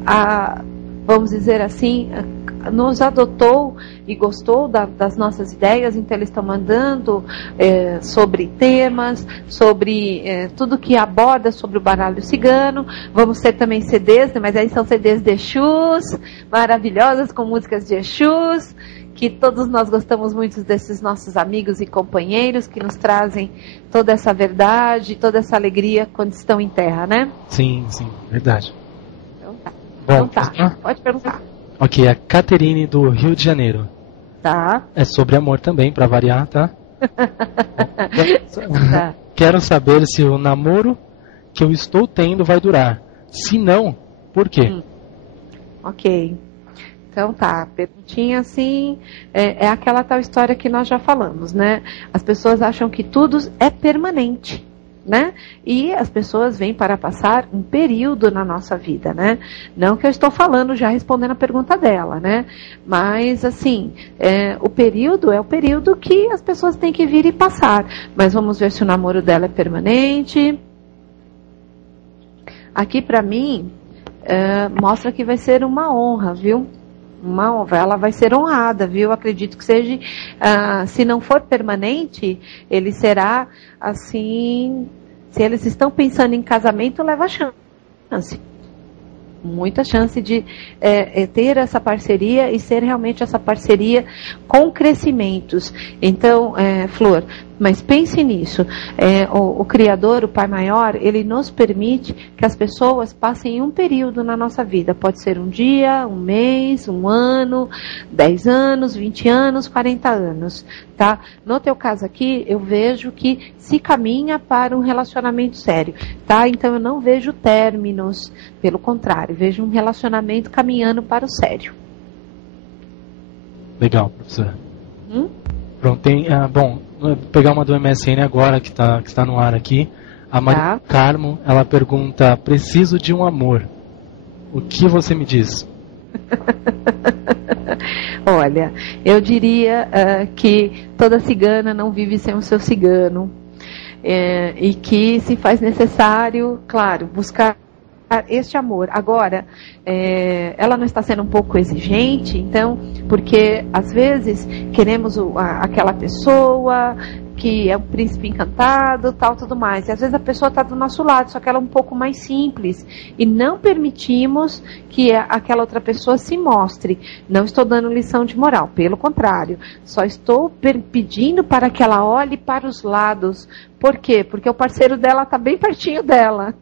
vamos dizer assim, nos adotou e gostou das nossas ideias, então eles estão mandando sobre temas, sobre tudo que aborda sobre o baralho cigano. Vamos ter também CDs, né? Mas aí são CDs de Exus, maravilhosas, com músicas de Exus, que todos nós gostamos muito desses nossos amigos e companheiros que nos trazem toda essa verdade, toda essa alegria quando estão em terra, né? Sim, verdade. Então tá. Bom, Então tá, pode perguntar. Ok, a Caterine do Rio de Janeiro. Tá. É sobre amor também, para variar, tá? Tá. Quero saber se o namoro que eu estou tendo vai durar. Se não, por quê? Ok. Então tá, perguntinha assim, é aquela tal história que nós já falamos, né? As pessoas acham que tudo é permanente, né? E as pessoas vêm para passar um período na nossa vida, né? Não que eu estou falando já respondendo a pergunta dela, né? Mas assim, o período é o período que as pessoas têm que vir e passar. Mas vamos ver se o namoro dela é permanente. Aqui para mim, mostra que vai ser uma honra, viu? Ela vai ser honrada, viu? Acredito que seja, se não for permanente, ele será assim, se eles estão pensando em casamento, leva chance. Muita chance de ter essa parceria e ser realmente essa parceria com crescimentos. Então, Flor, mas pense nisso. O Criador, o Pai Maior, ele nos permite que as pessoas passem um período na nossa vida. Pode ser um dia, um mês, um ano, 10 anos, 20 anos, 40 anos. Tá? No teu caso aqui, eu vejo que se caminha para um relacionamento sério. Tá? Então, eu não vejo términos. Pelo contrário, vejo um relacionamento caminhando para o sério. Legal, professora. Pronto, vou pegar uma do MSN agora, que está no ar aqui. A Maria Carmo, ela pergunta: preciso de um amor. O que você me diz? Olha, eu diria que toda cigana não vive sem o seu cigano. E que se faz necessário, claro, buscar este amor. Agora, ela não está sendo um pouco exigente, então, porque às vezes queremos aquela pessoa que é um príncipe encantado, tal, tudo mais. E às vezes a pessoa está do nosso lado, só que ela é um pouco mais simples. E não permitimos que aquela outra pessoa se mostre. Não estou dando lição de moral, pelo contrário. Só estou pedindo para que ela olhe para os lados. Por quê? Porque o parceiro dela está bem pertinho dela.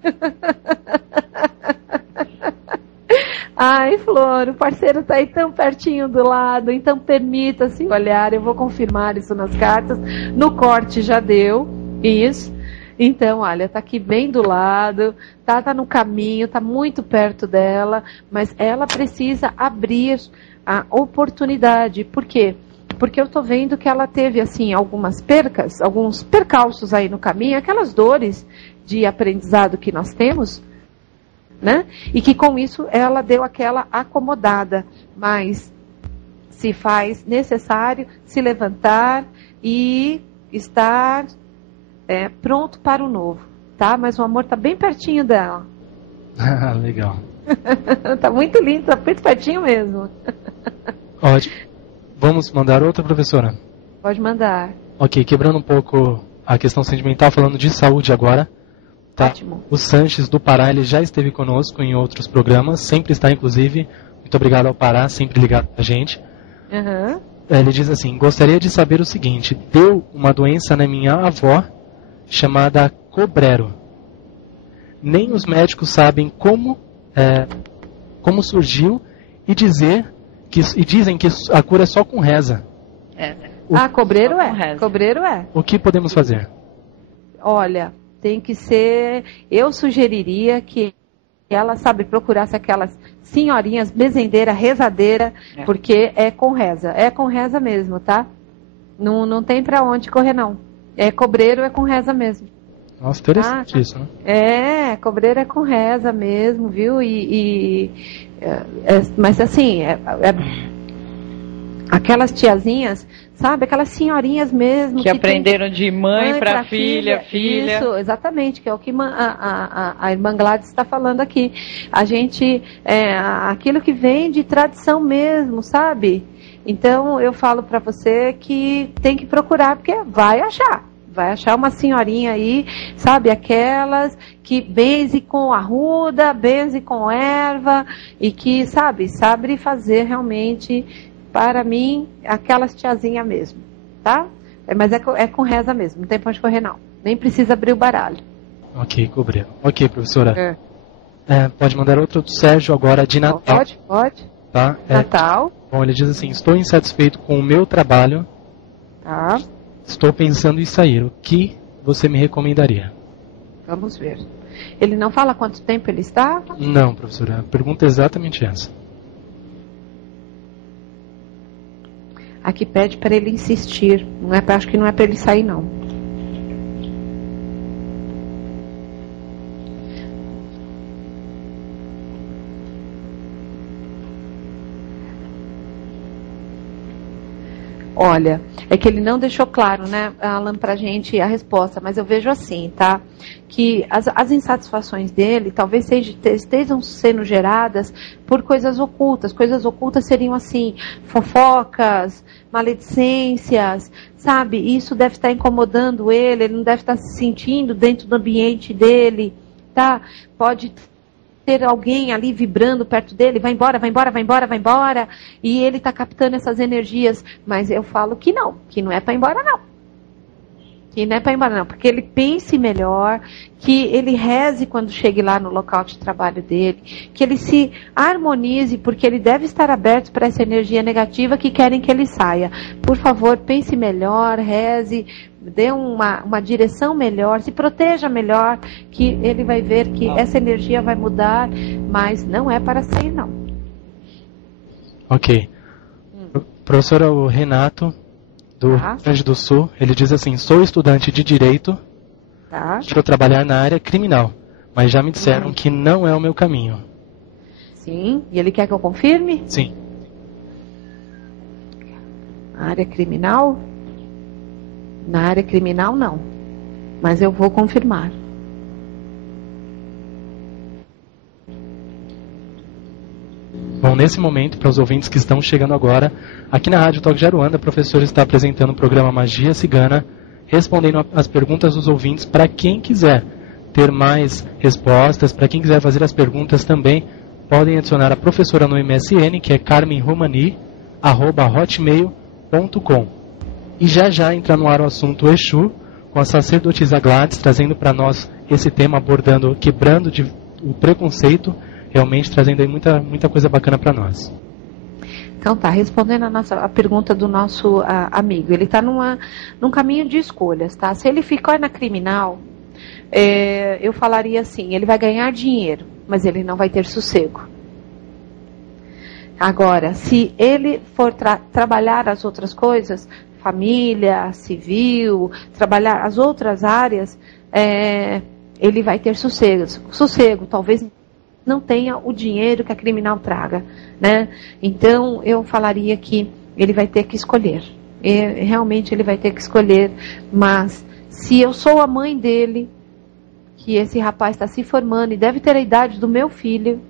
Ai, Flor, o parceiro está aí tão pertinho do lado, então permita-se olhar. Eu vou confirmar isso nas cartas. No corte já deu isso. Então, olha, está aqui bem do lado, tá no caminho, está muito perto dela, mas ela precisa abrir a oportunidade. Por quê? Porque eu estou vendo que ela teve, assim, algumas percas, alguns percalços aí no caminho, aquelas dores de aprendizado que nós temos, né? E que com isso ela deu aquela acomodada, mas se faz necessário se levantar e estar pronto para o novo, tá? Mas o amor está bem pertinho dela. Legal. Tá muito lindo, tá muito pertinho mesmo. Ótimo. Vamos mandar outra, professora? Pode mandar. Ok, quebrando um pouco a questão sentimental, falando de saúde agora. Tá. Ótimo. O Sanches do Pará, ele já esteve conosco em outros programas, sempre está, inclusive. Muito obrigado ao Pará, sempre ligado a gente. Uhum. Ele diz assim: gostaria de saber o seguinte: deu uma doença na minha avó chamada cobrero. Nem os médicos sabem como surgiu e dizem que a cura é só com reza. Cobreiro é. Cobreiro é. O que podemos fazer? Olha, tem que ser... Eu sugeriria que ela, procurasse aquelas senhorinhas bezendeira, rezadeira, porque é com reza. É com reza mesmo, tá? Não tem pra onde correr, não. Cobreiro é com reza mesmo. Nossa, interessante isso, né? Cobreiro é com reza mesmo, viu? Mas assim, aquelas tiazinhas, sabe? Aquelas senhorinhas mesmo. Que aprenderam de mãe para filha. Isso, exatamente, que é o que a irmã Gladys está falando aqui. A gente, aquilo que vem de tradição mesmo, sabe? Então, eu falo para você que tem que procurar, porque vai achar uma senhorinha aí, sabe, aquelas que benze com arruda, benze com erva, e que, sabe fazer realmente, para mim, aquelas tiazinha mesmo, tá? Mas é com reza mesmo, não tem pra onde correr não, nem precisa abrir o baralho. Ok, cobriu. Ok, professora. Pode mandar outro do Sérgio agora de Natal. Pode. Tá? Natal. Bom, ele diz assim: estou insatisfeito com o meu trabalho. Tá. Estou pensando em sair. O que você me recomendaria? Vamos ver. Ele não fala quanto tempo ele está? Não, professora. A pergunta é exatamente essa. Aqui pede para ele insistir. Acho que não é para ele sair, não. Olha, é que ele não deixou claro, né, Alan, pra gente a resposta, mas eu vejo assim, tá? Que as insatisfações dele talvez estejam sendo geradas por coisas ocultas. Coisas ocultas seriam assim, fofocas, maledicências, sabe? Isso deve estar incomodando ele não deve estar se sentindo dentro do ambiente dele, tá? Pode ter alguém ali vibrando perto dele, vai embora, e ele está captando essas energias, mas eu falo que não é para ir embora não, porque ele pense melhor, que ele reze quando chegue lá no local de trabalho dele, que ele se harmonize, porque ele deve estar aberto para essa energia negativa que querem que ele saia. Por favor, pense melhor, reze, dê uma direção melhor, se proteja melhor, que ele vai ver que essa energia vai mudar, mas não é para sair, não. Ok. Professora, o Renato, do Rio Grande do Sul, ele diz assim: sou estudante de Direito, quero trabalhar na área criminal, mas já me disseram que não é o meu caminho. Sim, e ele quer que eu confirme? Sim. A área criminal? Na área criminal, não. Mas eu vou confirmar. Bom, nesse momento, para os ouvintes que estão chegando agora, aqui na Rádio Talk de Aruanda, a professora está apresentando o programa Magia Cigana, respondendo as perguntas dos ouvintes. Para quem quiser ter mais respostas, para quem quiser fazer as perguntas também, podem adicionar a professora no MSN, que é carmenromani@hotmail.com. E já entrar no ar o assunto Exu, com a sacerdotisa Gladys, trazendo para nós esse tema, abordando, quebrando o preconceito, realmente trazendo aí muita coisa bacana para nós. Então tá, respondendo a pergunta do nosso amigo, ele está num caminho de escolhas, tá? Se ele ficar na criminal, eu falaria assim, ele vai ganhar dinheiro, mas ele não vai ter sossego. Agora, se ele for trabalhar as outras coisas, família, civil, trabalhar as outras áreas, ele vai ter sossego, talvez não tenha o dinheiro que a criminal traga, né? Então, eu falaria que ele vai ter que escolher. Realmente ele vai ter que escolher, mas se eu sou a mãe dele, que esse rapaz está se formando e deve ter a idade do meu filho,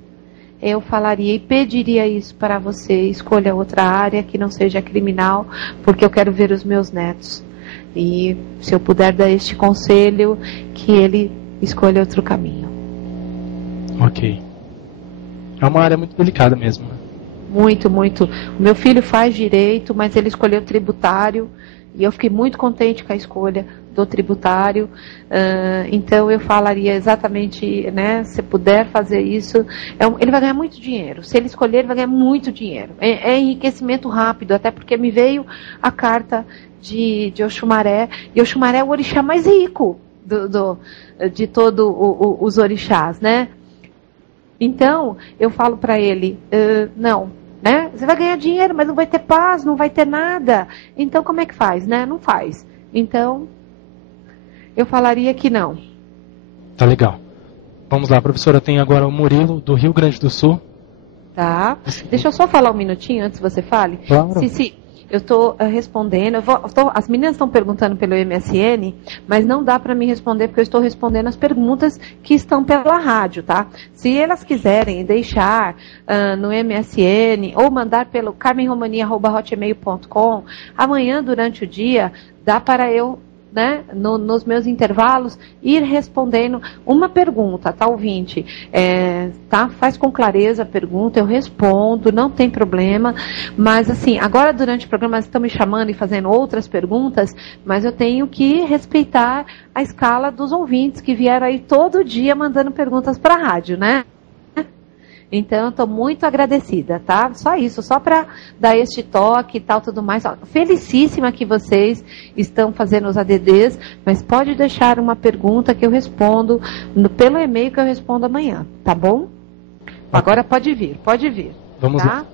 eu falaria e pediria isso para você: escolha outra área que não seja criminal, porque eu quero ver os meus netos. E se eu puder dar este conselho, que ele escolha outro caminho. Ok. É uma área muito delicada mesmo. Muito, muito. O meu filho faz direito, mas ele escolheu tributário, e eu fiquei muito contente com a escolha do tributário. Então eu falaria exatamente, né, se puder fazer isso, ele vai ganhar muito dinheiro. Se ele escolher, ele vai ganhar muito dinheiro. É enriquecimento rápido, até porque me veio a carta de Oxumaré, e Oxumaré é o orixá mais rico de todos os orixás, né? Então, eu falo para ele, não, né? Você vai ganhar dinheiro, mas não vai ter paz, não vai ter nada. Então, como é que faz, né? Não faz. Então, eu falaria que não. Tá legal. Vamos lá, professora, tem agora o Murilo, do Rio Grande do Sul. Tá. Deixa eu só falar um minutinho antes que você fale. Claro. eu estou respondendo. As meninas estão perguntando pelo MSN, mas não dá para me responder porque eu estou respondendo as perguntas que estão pela rádio, tá? Se elas quiserem deixar no MSN ou mandar pelo carmenromania@hotmail.com, amanhã durante o dia dá para eu, né, nos meus intervalos, ir respondendo uma pergunta, tá, ouvinte? Tá? Faz com clareza a pergunta, eu respondo, não tem problema, mas assim, agora durante o programa estão me chamando e fazendo outras perguntas, mas eu tenho que respeitar a escala dos ouvintes que vieram aí todo dia mandando perguntas para a rádio, né? Então, eu estou muito agradecida, tá? Só isso, só para dar este toque e tal, tudo mais. Felicíssima que vocês estão fazendo os ADDs, mas pode deixar uma pergunta que eu respondo pelo e-mail que eu respondo amanhã, tá bom? Agora pode vir. Vamos tá?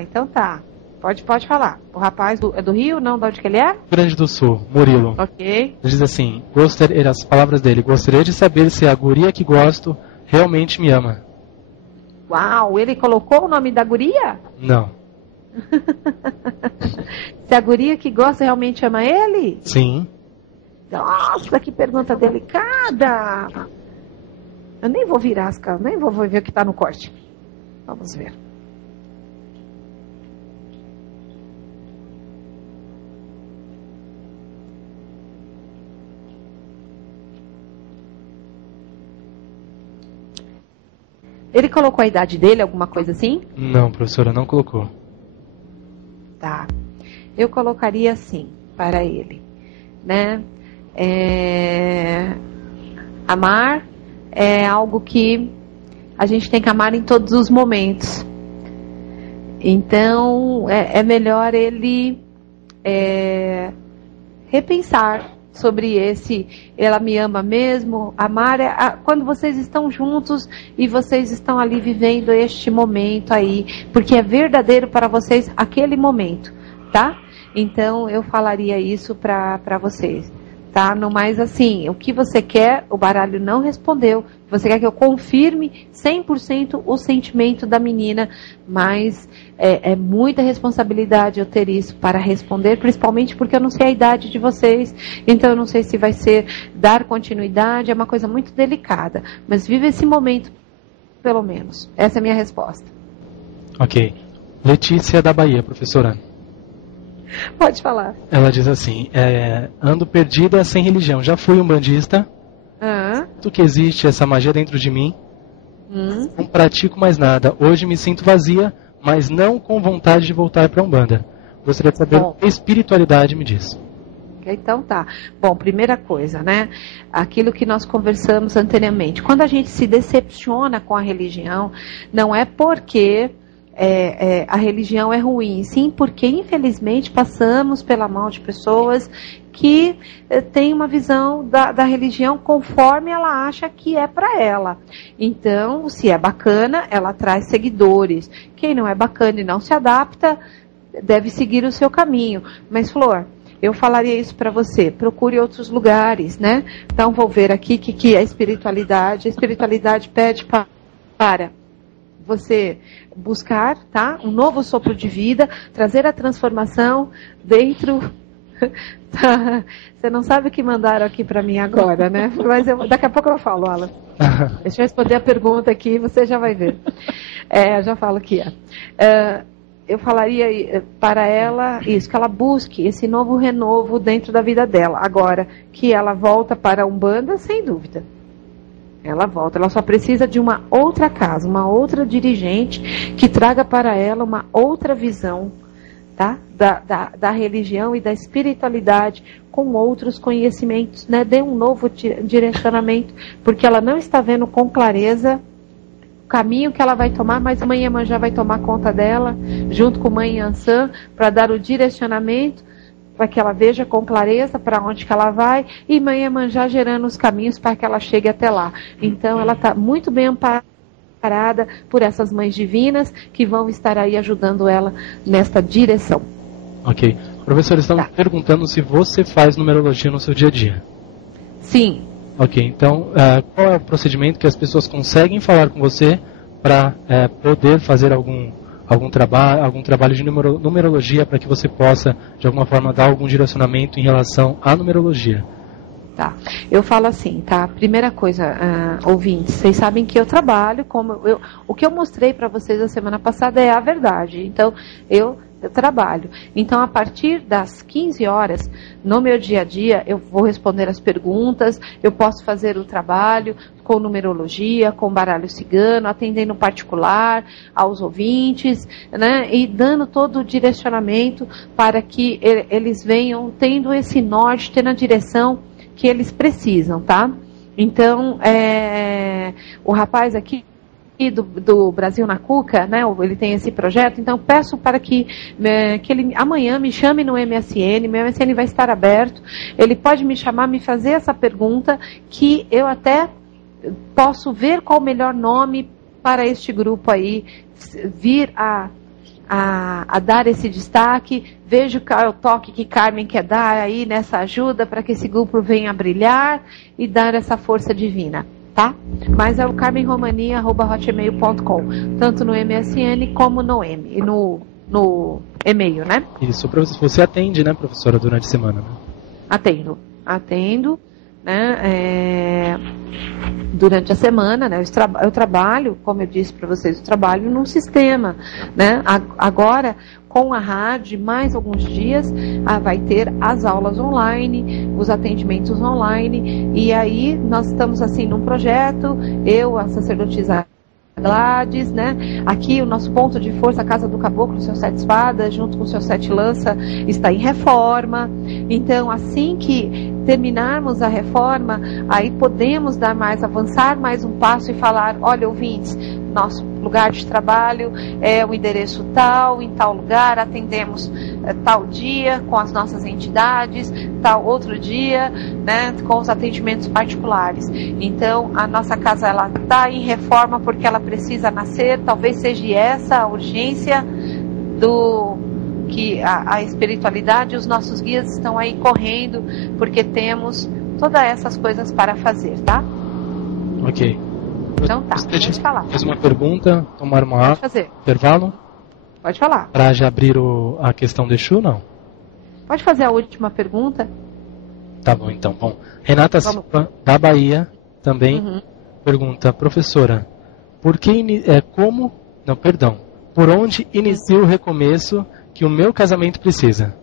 Então tá. Pode falar. O rapaz é do Rio? Não, de onde que ele é? Grande do Sul, Murilo. Ok. Ele diz assim, as palavras dele, gostaria de saber se a guria que gosto realmente me ama. Uau, ele colocou o nome da guria? Não. Se a guria que gosta realmente ama ele? Sim. Nossa, que pergunta delicada. Eu nem vou virar as câmeras, nem vou ver o que está no corte. Vamos ver. Ele colocou a idade dele, alguma coisa assim? Não, professora, não colocou. Tá. Eu colocaria assim, para ele, né? Amar é algo que a gente tem que amar em todos os momentos. Então, é melhor ele repensar sobre ela me ama mesmo. Amar é quando vocês estão juntos e vocês estão ali vivendo este momento aí, porque é verdadeiro para vocês aquele momento, tá? Então eu falaria isso para vocês, tá? No mais assim, o que você quer, o baralho não respondeu. Você quer que eu confirme 100% o sentimento da menina, mas é muita responsabilidade eu ter isso para responder, principalmente porque eu não sei a idade de vocês, então eu não sei se vai ser dar continuidade, é uma coisa muito delicada, mas vive esse momento, pelo menos. Essa é a minha resposta. Ok. Letícia da Bahia, professora. Pode falar. Ela diz assim, ando perdida sem religião, já fui umbandista, que existe essa magia dentro de mim, não pratico mais nada, hoje me sinto vazia, mas não com vontade de voltar para a Umbanda. Gostaria de saber o que a espiritualidade me diz. Então tá. Bom, primeira coisa, né? Aquilo que nós conversamos anteriormente. Quando a gente se decepciona com a religião, não é porque a religião é ruim, sim porque infelizmente passamos pela mão de pessoas que têm uma visão da religião conforme ela acha que é para ela. Então, se é bacana, ela traz seguidores. Quem não é bacana e não se adapta, deve seguir o seu caminho. Mas, Flor, eu falaria isso para você, procure outros lugares, né? Então, vou ver aqui o que é a espiritualidade. A espiritualidade pede para você buscar, tá? Um novo sopro de vida, trazer a transformação dentro... Você não sabe o que mandaram aqui para mim agora, né? Mas daqui a pouco eu falo, Alan. Deixa eu responder a pergunta aqui, você já vai ver. Eu já falo aqui. Eu falaria para ela isso, que ela busque esse novo renovo dentro da vida dela. Agora, que ela volta para a Umbanda, sem dúvida. Ela volta, ela só precisa de uma outra casa, uma outra dirigente que traga para ela uma outra visão, tá? Da religião e da espiritualidade com outros conhecimentos, né? Dê um novo direcionamento, porque ela não está vendo com clareza o caminho que ela vai tomar, mas a Mãe Iemanjá vai tomar conta dela, junto com Mãe Yansan, para dar o direcionamento, para que ela veja com clareza para onde que ela vai, e Mãe Iemanjá gerando os caminhos para que ela chegue até lá. Então ela está muito bem amparada por essas mães divinas que vão estar aí ajudando ela nesta direção. Ok. Professor, estamos perguntando se você faz numerologia no seu dia a dia. Sim. Ok, então qual é o procedimento que as pessoas conseguem falar com você para poder fazer algum algum trabalho de numerologia para que você possa, de alguma forma, dar algum direcionamento em relação à numerologia? Tá, eu falo assim, tá? Primeira coisa, ouvintes, vocês sabem que eu trabalho, o que eu mostrei para vocês a semana passada é a verdade. Então, eu trabalho. Então, a partir das 15 horas, no meu dia a dia, eu vou responder as perguntas, eu posso fazer o trabalho com numerologia, com baralho cigano, atendendo particular aos ouvintes, né? E dando todo o direcionamento para que eles venham tendo esse norte, tendo a direção que eles precisam, tá? Então, o rapaz aqui do Brasil na Cuca, né, ele tem esse projeto, então peço para que ele amanhã me chame no MSN, meu MSN vai estar aberto, ele pode me chamar, me fazer essa pergunta, que eu até posso ver qual o melhor nome para este grupo aí, vir a dar esse destaque, vejo o toque que Carmen quer dar aí nessa ajuda para que esse grupo venha a brilhar e dar essa força divina, tá? Mas é o carmenromania@hotmail.com, tanto no MSN como no e-mail, né? Isso, você atende, né, professora, durante a semana? Né? Atendo, né, durante a semana, né, eu trabalho, como eu disse para vocês, eu trabalho num sistema, né, agora com a rádio, mais alguns dias, vai ter as aulas online, os atendimentos online, e aí nós estamos assim num projeto, eu, a sacerdotisa Gladys, né? Aqui o nosso ponto de força, a Casa do Caboclo, o seu 7 espadas, junto com o seu 7 lança, está em reforma. Então, assim que terminarmos a reforma, aí podemos avançar mais um passo e falar, olha, ouvintes, nosso lugar de trabalho é o endereço tal, em tal lugar, atendemos tal dia com as nossas entidades, tal outro dia, né, com os atendimentos particulares. Então, a nossa casa ela está em reforma porque ela precisa nascer, talvez seja essa a urgência que a espiritualidade, os nossos guias estão aí correndo, porque temos todas essas coisas para fazer, tá? Ok. Então tá, pode falar. Fez uma pergunta, tomar uma água, intervalo? Pode falar. Para já abrir a questão de Exu, não? Pode fazer a última pergunta? Tá bom, então. Bom, Renata Silva, da Bahia, também pergunta, professora, por onde inicia o recomeço que o meu casamento precisa?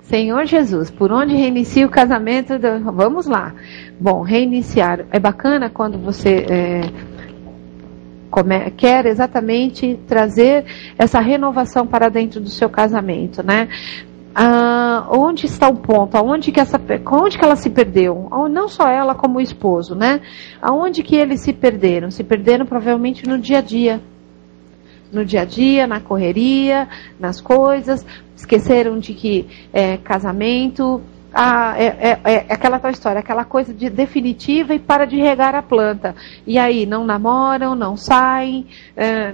Senhor Jesus, por onde reinicia o casamento? Vamos lá. Bom, reiniciar. É bacana quando você quer exatamente trazer essa renovação para dentro do seu casamento, né? Onde está o ponto? Onde que ela se perdeu? Não só ela, como o esposo, né? Aonde que eles se perderam? Se perderam provavelmente no dia a dia. No dia a dia, na correria, nas coisas, esqueceram de que casamento, aquela tal história, aquela coisa de definitiva e para de regar a planta. E aí não namoram, não saem,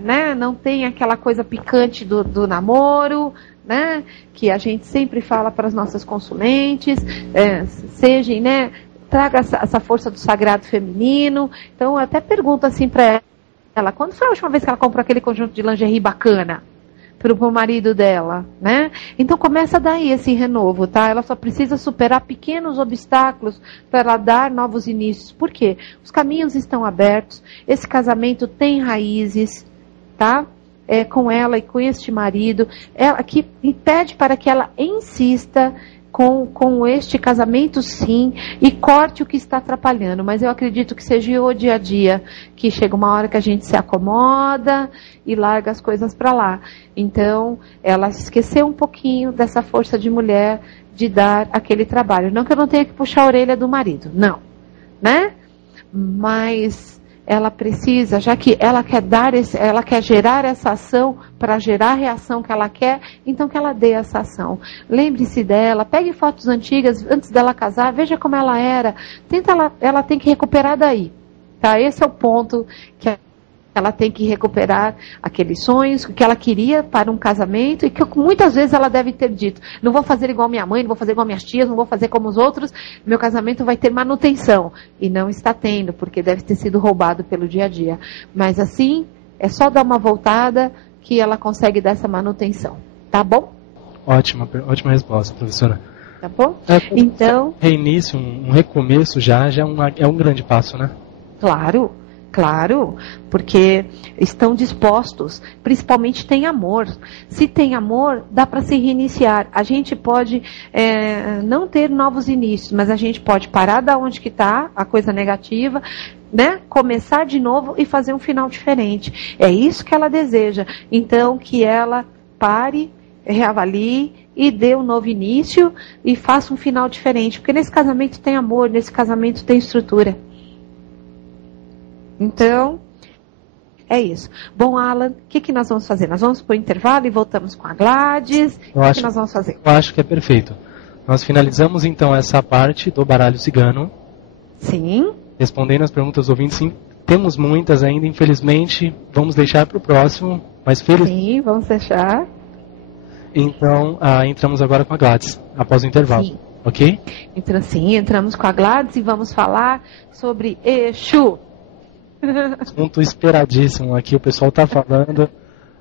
né? Não tem aquela coisa picante do namoro, né? Que a gente sempre fala para as nossas consulentes, sejam, né? Traga essa força do sagrado feminino. Então eu até pergunto assim para ela, quando foi a última vez que ela comprou aquele conjunto de lingerie bacana para o marido dela, né? Então começa daí esse renovo, tá? Ela só precisa superar pequenos obstáculos para ela dar novos inícios. Por quê? Os caminhos estão abertos, esse casamento tem raízes, tá? Com ela e com este marido, ela que impede para que ela insista com este casamento, sim, e corte o que está atrapalhando. Mas eu acredito que seja o dia a dia, que chega uma hora que a gente se acomoda e larga as coisas para lá. Então, ela esqueceu um pouquinho dessa força de mulher de dar aquele trabalho. Não que eu não tenha que puxar a orelha do marido, não, né? Mas ela precisa, já que ela quer gerar essa ação para gerar a reação que ela quer, então que ela dê essa ação. Lembre-se dela, pegue fotos antigas antes dela casar, veja como ela era. Ela tem que recuperar daí, tá? Esse é o ponto que ela tem que recuperar aqueles sonhos que ela queria para um casamento e que muitas vezes ela deve ter dito, não vou fazer igual minha mãe, não vou fazer igual minhas tias, não vou fazer como os outros, meu casamento vai ter manutenção. E não está tendo, porque deve ter sido roubado pelo dia a dia. Mas assim, é só dar uma voltada que ela consegue dar essa manutenção. Tá bom? Ótima resposta, professora. Tá bom? Então... Reinício, um recomeço já é um grande passo, né? Claro, porque estão dispostos, principalmente tem amor. Se tem amor, dá para se reiniciar. A gente pode não ter novos inícios, mas a gente pode parar da onde que está a coisa negativa, né? Começar de novo e fazer um final diferente. É isso que ela deseja. Então, que ela pare, reavalie e dê um novo início e faça um final diferente. Porque nesse casamento tem amor, nesse casamento tem estrutura. Então, é isso. Bom, Alan, o que nós vamos fazer? Nós vamos para o intervalo e voltamos com a Gladys. O que nós vamos fazer? Eu acho que é perfeito. Nós finalizamos, então, essa parte do baralho cigano. Sim. Respondendo as perguntas dos ouvintes, sim. Temos muitas ainda, infelizmente. Vamos deixar para o próximo, mas Sim, vamos deixar. Então, entramos agora com a Gladys, após o intervalo. Sim. Ok? Então, sim, entramos com a Gladys e vamos falar sobre Exu. Assunto esperadíssimo aqui, o pessoal está falando.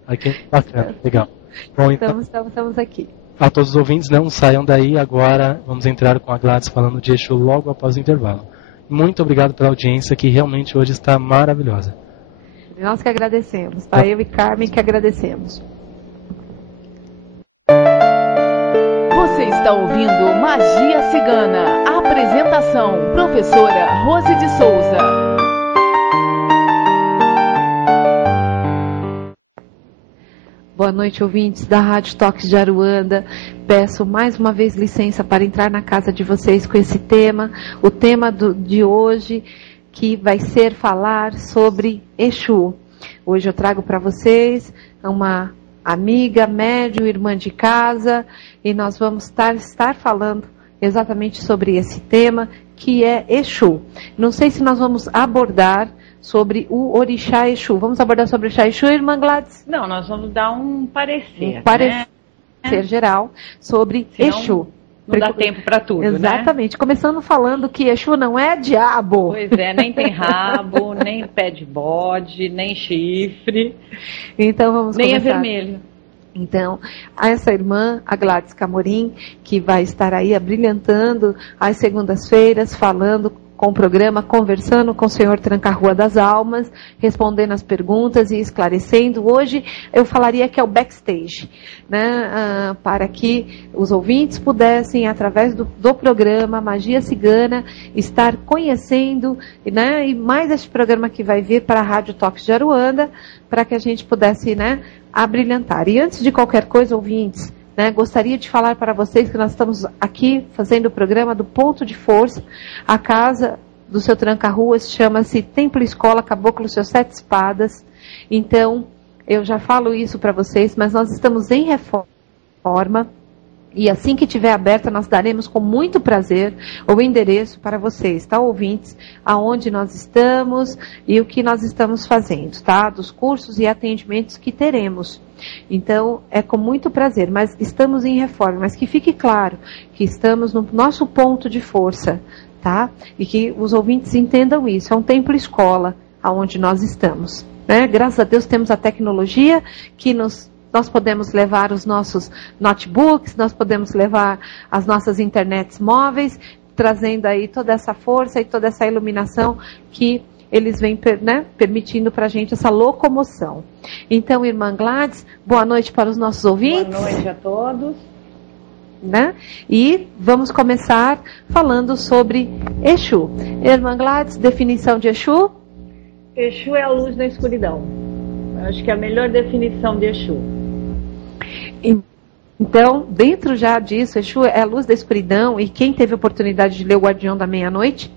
Aqui, bacana, legal. Bom, então, estamos aqui. A todos os ouvintes, não saiam daí. Agora vamos entrar com a Gladys falando de Exu logo após o intervalo. Muito obrigado pela audiência, que realmente hoje está maravilhosa. Nós que agradecemos, tá? Eu e Carmen que agradecemos. Você está ouvindo Magia Cigana. Apresentação, professora Rose de Souza. Boa noite, ouvintes da Rádio Toques de Aruanda. Peço mais uma vez licença para entrar na casa de vocês com esse tema. O tema de hoje, que vai ser falar sobre Exu. Hoje eu trago para vocês uma amiga, médium, irmã de casa, e nós vamos estar falando exatamente sobre esse tema, que é Exu. Não sei se nós vamos abordar sobre o Orixá Exu. Vamos abordar sobre o Orixá Exu, irmã Gladys? Não, nós vamos dar um parecer. Um parecer geral sobre Exu. Não dá tempo para tudo, exatamente. Né? Começando falando que Exu não é diabo. Pois é, nem tem rabo, nem pé de bode, nem chifre. Então vamos nem começar. É vermelho. Então, essa irmã, a Gladys Camorim, que vai estar aí abrilhantando às segundas-feiras, falando com o programa, conversando com o Senhor Tranca-Rua das Almas, respondendo as perguntas e esclarecendo. Hoje eu falaria que é o backstage, né? Para que os ouvintes pudessem, através do programa Magia Cigana, estar conhecendo, né? E mais este programa que vai vir para a Rádio Toques de Aruanda, para que a gente pudesse, né, abrilhantar. E antes de qualquer coisa, ouvintes, gostaria de falar para vocês que nós estamos aqui fazendo o programa do Ponto de Força. A casa do seu Tranca-Ruas chama-se Templo Escola Caboclo Seus Sete Espadas. Então, eu já falo isso para vocês, mas nós estamos em reforma. E assim que tiver aberta, nós daremos com muito prazer o endereço para vocês, tá, ouvintes? Aonde nós estamos e o que nós estamos fazendo, tá? Dos cursos e atendimentos que teremos. Então, é com muito prazer, mas estamos em reforma. Mas que fique claro que estamos no nosso ponto de força, tá? E que os ouvintes entendam isso. É um templo-escola aonde nós estamos, né? Graças a Deus temos a tecnologia que nós podemos levar os nossos notebooks, nós podemos levar as nossas internets móveis, trazendo aí toda essa força e toda essa iluminação que eles vêm, né, permitindo para a gente essa locomoção. Então, irmã Gladys, boa noite para os nossos ouvintes. Boa noite a todos. Né? E vamos começar falando sobre Exu. Irmã Gladys, definição de Exu? Exu é a luz na escuridão. Acho que é a melhor definição de Exu. Então, dentro já disso, Exu é a luz da escuridão, e quem teve a oportunidade de ler o Guardião da Meia-Noite,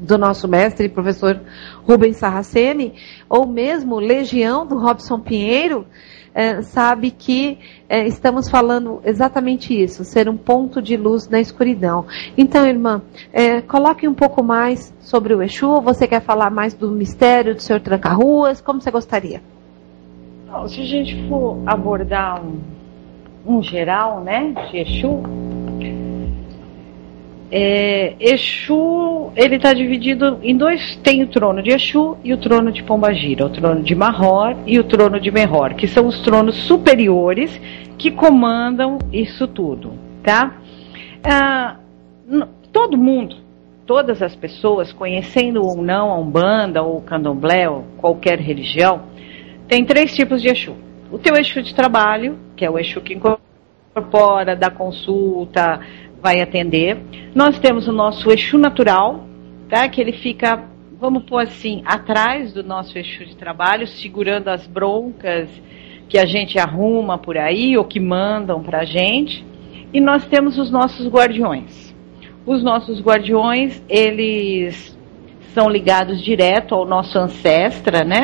do nosso mestre, professor Rubens Sarraceni, ou mesmo Legião, do Robson Pinheiro, sabe que estamos falando exatamente isso, ser um ponto de luz na escuridão. Então, irmã, coloque um pouco mais sobre o Exu. Você quer falar mais do mistério do Senhor Tranca-Ruas? Como você gostaria? Se a gente for abordar um geral, né, de Exu, Exu, ele está dividido em dois, tem o trono de Exu e o trono de Pombagira, o trono de Mahor e o trono de Mehor, que são os tronos superiores que comandam isso tudo, tá? Todo mundo, todas as pessoas, conhecendo ou não a Umbanda ou o Candomblé ou qualquer religião, tem 3 tipos de Exu. O teu Exu de trabalho, que é o Exu que incorpora, dá consulta, vai atender. Nós temos o nosso Exu natural, tá? Que ele fica, vamos pôr assim, atrás do nosso Exu de trabalho, segurando as broncas que a gente arruma por aí ou que mandam pra gente. E nós temos os nossos guardiões. Os nossos guardiões, eles são ligados direto ao nosso ancestra, né?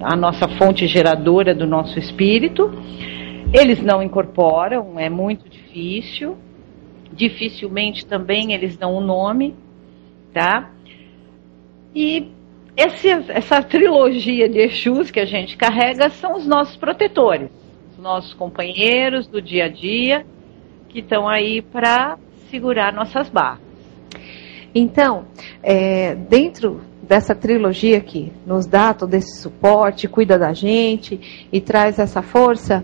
A nossa fonte geradora do nosso espírito. Eles não incorporam, é muito difícil. Dificilmente também eles dão um nome, tá? E essa trilogia de Exus que a gente carrega são os nossos protetores, os nossos companheiros do dia a dia, que estão aí para segurar nossas barras. Então, dentro dessa trilogia que nos dá todo esse suporte, cuida da gente e traz essa força,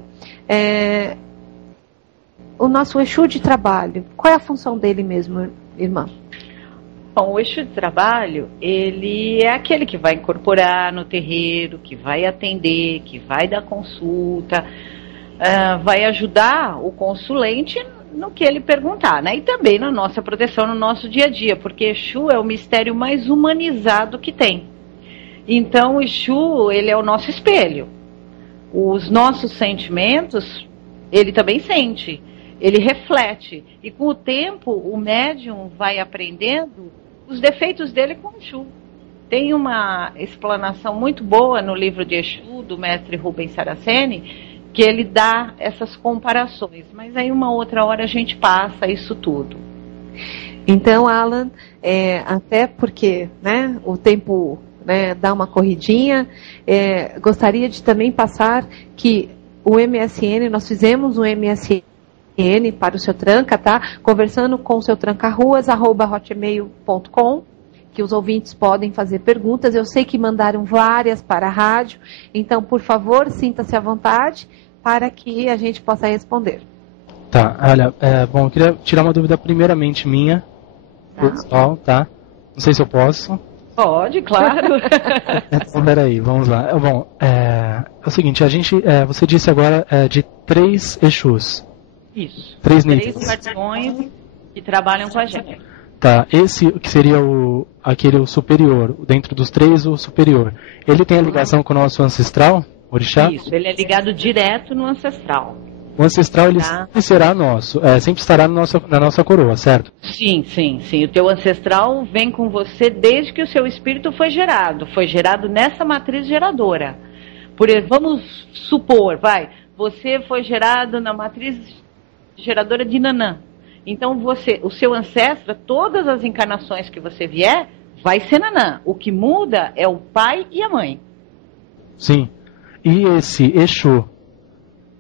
o nosso Exu de trabalho, qual é a função dele mesmo, irmã? Bom, o Exu de trabalho, ele é aquele que vai incorporar no terreiro, que vai atender, que vai dar consulta, vai ajudar o consulente no que ele perguntar, né? E também na nossa proteção, no nosso dia a dia, porque Exu é o mistério mais humanizado que tem. Então, o Exu, ele é o nosso espelho. Os nossos sentimentos, ele também sente. Ele reflete. E com o tempo, o médium vai aprendendo os defeitos dele com o Exu. Tem uma explanação muito boa no livro de Exu, do mestre Rubens Saraceni, que ele dá essas comparações. Mas aí uma outra hora a gente passa isso tudo. Então, Alan, até porque, né, o tempo, né, dá uma corridinha, gostaria de também passar que o MSN, nós fizemos um MSN para o seu tranca, tá? Conversando com o seu trancaruas@hotmail.com, que os ouvintes podem fazer perguntas. Eu sei que mandaram várias para a rádio, então, por favor, sinta-se à vontade para que a gente possa responder. Tá, olha, bom, eu queria tirar uma dúvida primeiramente minha, pessoal, tá? Não sei se eu posso. Pode, claro. Então, peraí, vamos lá. Bom, é o seguinte, você disse agora de 3 Exus. Isso. 3 níveis. 3 guardiões que trabalham com a gente. Tá, esse que seria o superior, dentro dos 3 o superior. Ele tem a ligação com o nosso ancestral, orixá? Isso, ele é ligado direto no ancestral. O ancestral, ele sempre será nosso, sempre estará na nossa coroa, certo? Sim. O teu ancestral vem com você desde que o seu espírito foi gerado nessa matriz geradora. Vamos supor, você foi gerado na matriz geradora de Nanã. Então o seu ancestro, todas as encarnações que você vier, vai ser Nanã. O que muda é o pai e a mãe. Sim. E esse Exu,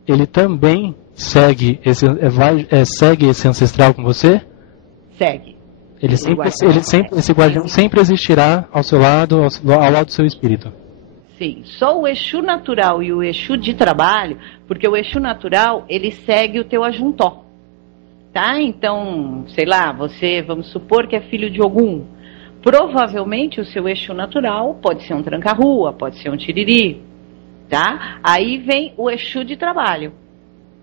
ele também segue esse ancestral com você? Segue. Esse guardião sempre existirá ao seu lado, ao lado do seu espírito. Sim, só o Exu natural e o Exu de trabalho, porque o Exu natural, ele segue o teu ajuntó, tá? Então, sei lá, você, vamos supor que é filho de Ogum, provavelmente o seu Exu natural pode ser um tranca-rua, pode ser um tiriri, tá? Aí vem o Exu de trabalho,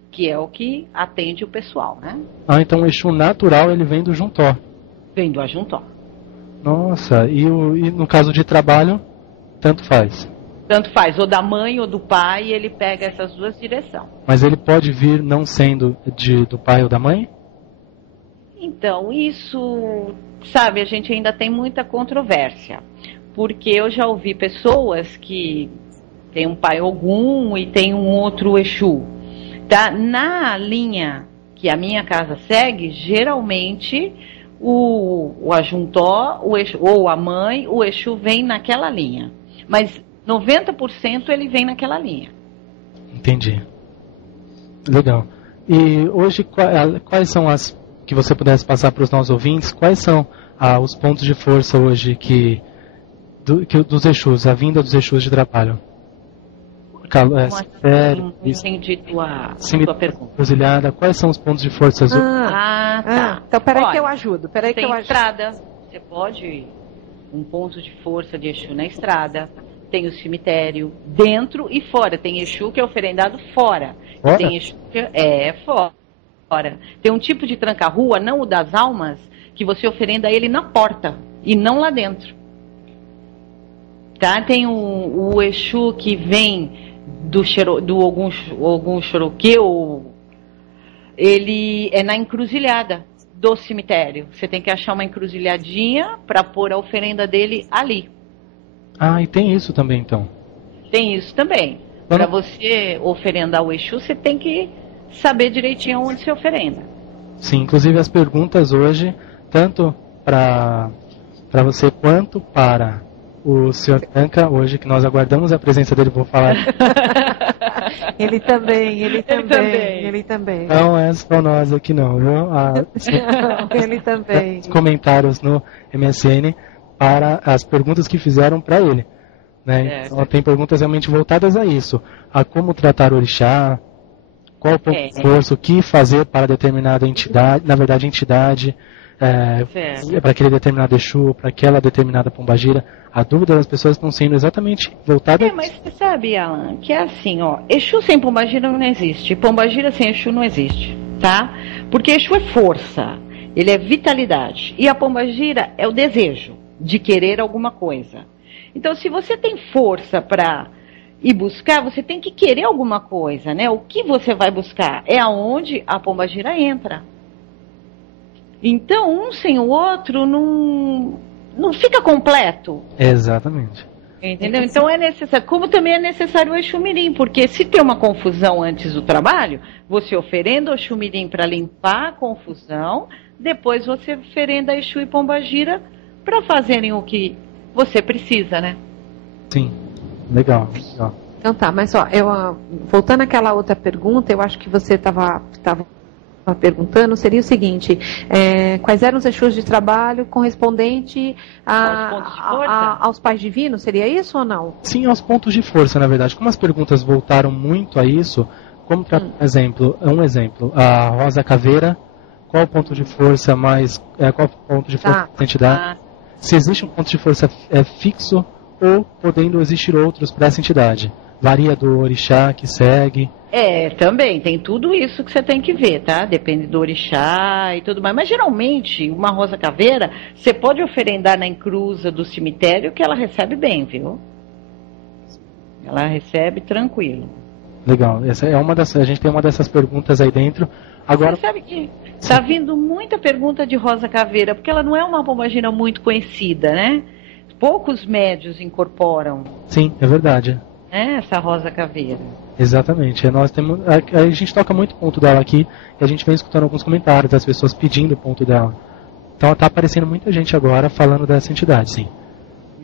que é o que atende o pessoal, né? Ah, então o Exu natural, ele vem do juntó. Vem do ajuntó. Nossa, e no caso de trabalho, tanto faz. Tanto faz, ou da mãe ou do pai, ele pega essas duas direções. Mas ele pode vir não sendo do pai ou da mãe? Então, isso, sabe, a gente ainda tem muita controvérsia. Porque eu já ouvi pessoas que tem um pai Ogum e tem um outro Exu. Tá? Na linha que a minha casa segue, geralmente o ajuntó, o Exu, ou a mãe, o Exu vem naquela linha. Mas 90% ele vem naquela linha. Entendi. Legal. E hoje, quais são as que você pudesse passar para os nossos ouvintes, quais são os pontos de força hoje dos Exus, a vinda dos Exus de trabalho? Não entendi tua pergunta. Cruzilhada, quais são os pontos de força hoje? Tá. Então, peraí que eu ajudo. Tem estrada, você pode... Um ponto de força de Exu na estrada, tem o cemitério, dentro e fora. Tem Exu que é oferendado fora. Fora? Tem Exu que fora. Tem um tipo de tranca-rua, não o das almas, que você oferenda ele na porta e não lá dentro. Tá? Tem o Exu que vem do Ogum Xoroqueu, ele é na encruzilhada do cemitério. Você tem que achar uma encruzilhadinha para pôr a oferenda dele ali. E tem isso também, então? Tem isso também. Para você oferendar o Exu, você tem que saber direitinho onde você oferenda. Sim, inclusive as perguntas hoje, tanto para você quanto para o Sr. Tranca, hoje que nós aguardamos a presença dele, vou falar. Ele também. Não é só nós aqui não, viu? Ele também. Comentários no MSN para as perguntas que fizeram para ele. Né? Então, tem perguntas realmente voltadas a isso. A como tratar o orixá, qual o ponto de força, o que fazer para determinada entidade, para aquele determinado Exu, para aquela determinada pombagira. A dúvida das pessoas estão sendo exatamente voltadas... mas você sabe, Alan, que é assim, Exu sem pombagira não existe, pombagira sem Exu não existe, tá? Porque Exu é força, ele é vitalidade, e a pombagira é o desejo de querer alguma coisa. Então, se você tem força para ir buscar, você tem que querer alguma coisa, né? O que você vai buscar é aonde a pombagira entra. Então, um sem o outro não fica completo. Exatamente. Entendeu? Então é necessário, como também é necessário o Exu Mirim, porque se tem uma confusão antes do trabalho, você oferenda o Exu Mirim para limpar a confusão, depois você oferenda Exu e pombagira para fazerem o que você precisa, né? Sim, legal. Então tá, mas voltando àquela outra pergunta, eu acho que você estava perguntando, seria o seguinte, quais eram os Exus de trabalho correspondente aos pais divinos, seria isso ou não? Sim, aos pontos de força, na verdade. Como as perguntas voltaram muito a isso, como um exemplo, a Rosa Caveira, qual o ponto de força qual o ponto de força da entidade? Se existe um ponto de força fixo ou podendo existir outros para essa entidade. Varia do orixá que segue. Também, tem tudo isso que você tem que ver, tá? Depende do orixá e tudo mais. Mas geralmente, uma Rosa Caveira, você pode oferendar na encruza do cemitério que ela recebe bem, viu? Ela recebe tranquilo. Legal, essa é a gente tem uma dessas perguntas aí dentro. Agora... Você sabe que tá vindo muita pergunta de Rosa Caveira, porque ela não é uma pombagira muito conhecida, né? Poucos médios incorporam. Sim, é verdade. Essa Rosa Caveira. Exatamente. A gente toca muito o ponto dela aqui e a gente vem escutando alguns comentários das pessoas pedindo o ponto dela. Então está aparecendo muita gente agora falando dessa entidade, sim.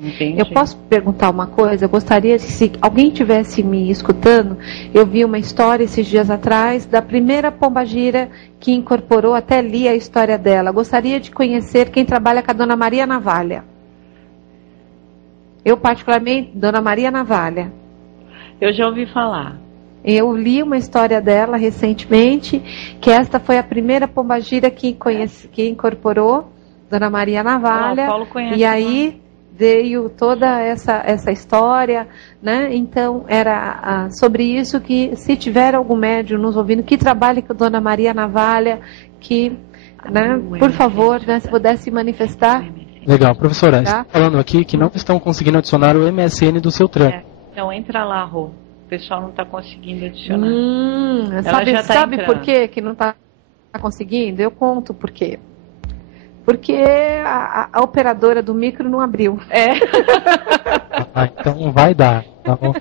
Entendi. Eu posso perguntar uma coisa? Eu gostaria que, se alguém estivesse me escutando, eu vi uma história esses dias atrás da primeira pombagira que incorporou, até li a história dela. Gostaria de conhecer quem trabalha com a Dona Maria Navalha. Eu particularmente, Dona Maria Navalha. Eu já ouvi falar. Eu li uma história dela recentemente, que esta foi a primeira pombagira que incorporou Dona Maria Navalha. Paulo conhece, e aí veio toda essa história, né? Então, era sobre isso que, se tiver algum médium nos ouvindo que trabalhe com Dona Maria Navalha, que, né, por favor, né, se pudesse manifestar. Legal, professora, está falando aqui que não estão conseguindo adicionar o MSN do seu trampo. Então entra lá, Rô. O pessoal não está conseguindo adicionar. Sabe por que não está conseguindo? Eu conto por quê. Porque a operadora do micro não abriu. Então vai dar. Tá bom?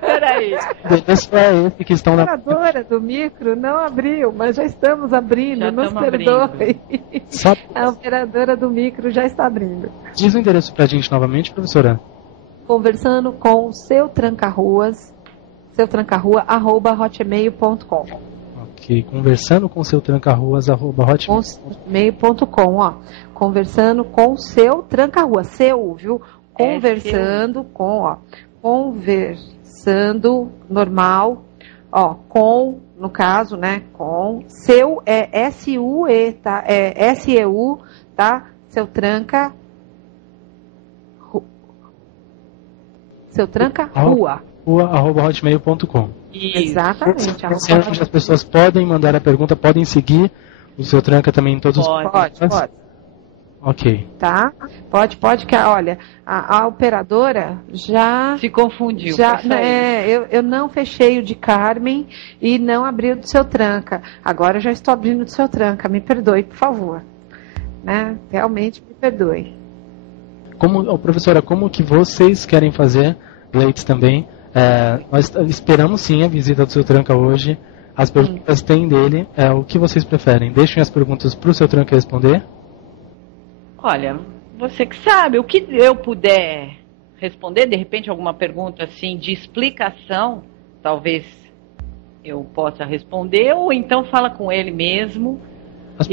Peraí. Esse que estão a operadora do micro não abriu, mas já estamos abrindo, nos perdoe. A operadora do micro já está abrindo. Diz o endereço pra gente novamente, professora. Conversando com seu tranca-rua, @hotmail.com. Ok, conversando com seu tranca-ruas, @hotmail.com, ó. Conversando com seu tranca-rua, seu, viu? Conversando com, ó. Conversando normal, ó, com, no caso, né, com seu, é S-U-E, tá? É S-E-U, tá? Seu tranca, rua. hotmail.com. Exatamente. As pessoas podem mandar a pergunta, podem seguir o seu tranca também em todos os... Pode. Ok. Tá? Pode, que olha, a operadora já... Se confundiu. Eu não fechei o de Carmen e não abri o do seu tranca. Agora eu já estou abrindo o do seu tranca. Me perdoe, por favor. Né? Realmente me perdoe. Professora, como que vocês querem fazer, Gleides também? Nós esperamos sim a visita do seu tranca hoje. As perguntas têm dele. O que vocês preferem? Deixem as perguntas para o seu tranca responder. Olha, você que sabe, o que eu puder responder, de repente alguma pergunta assim de explicação, talvez eu possa responder, ou então fala com ele mesmo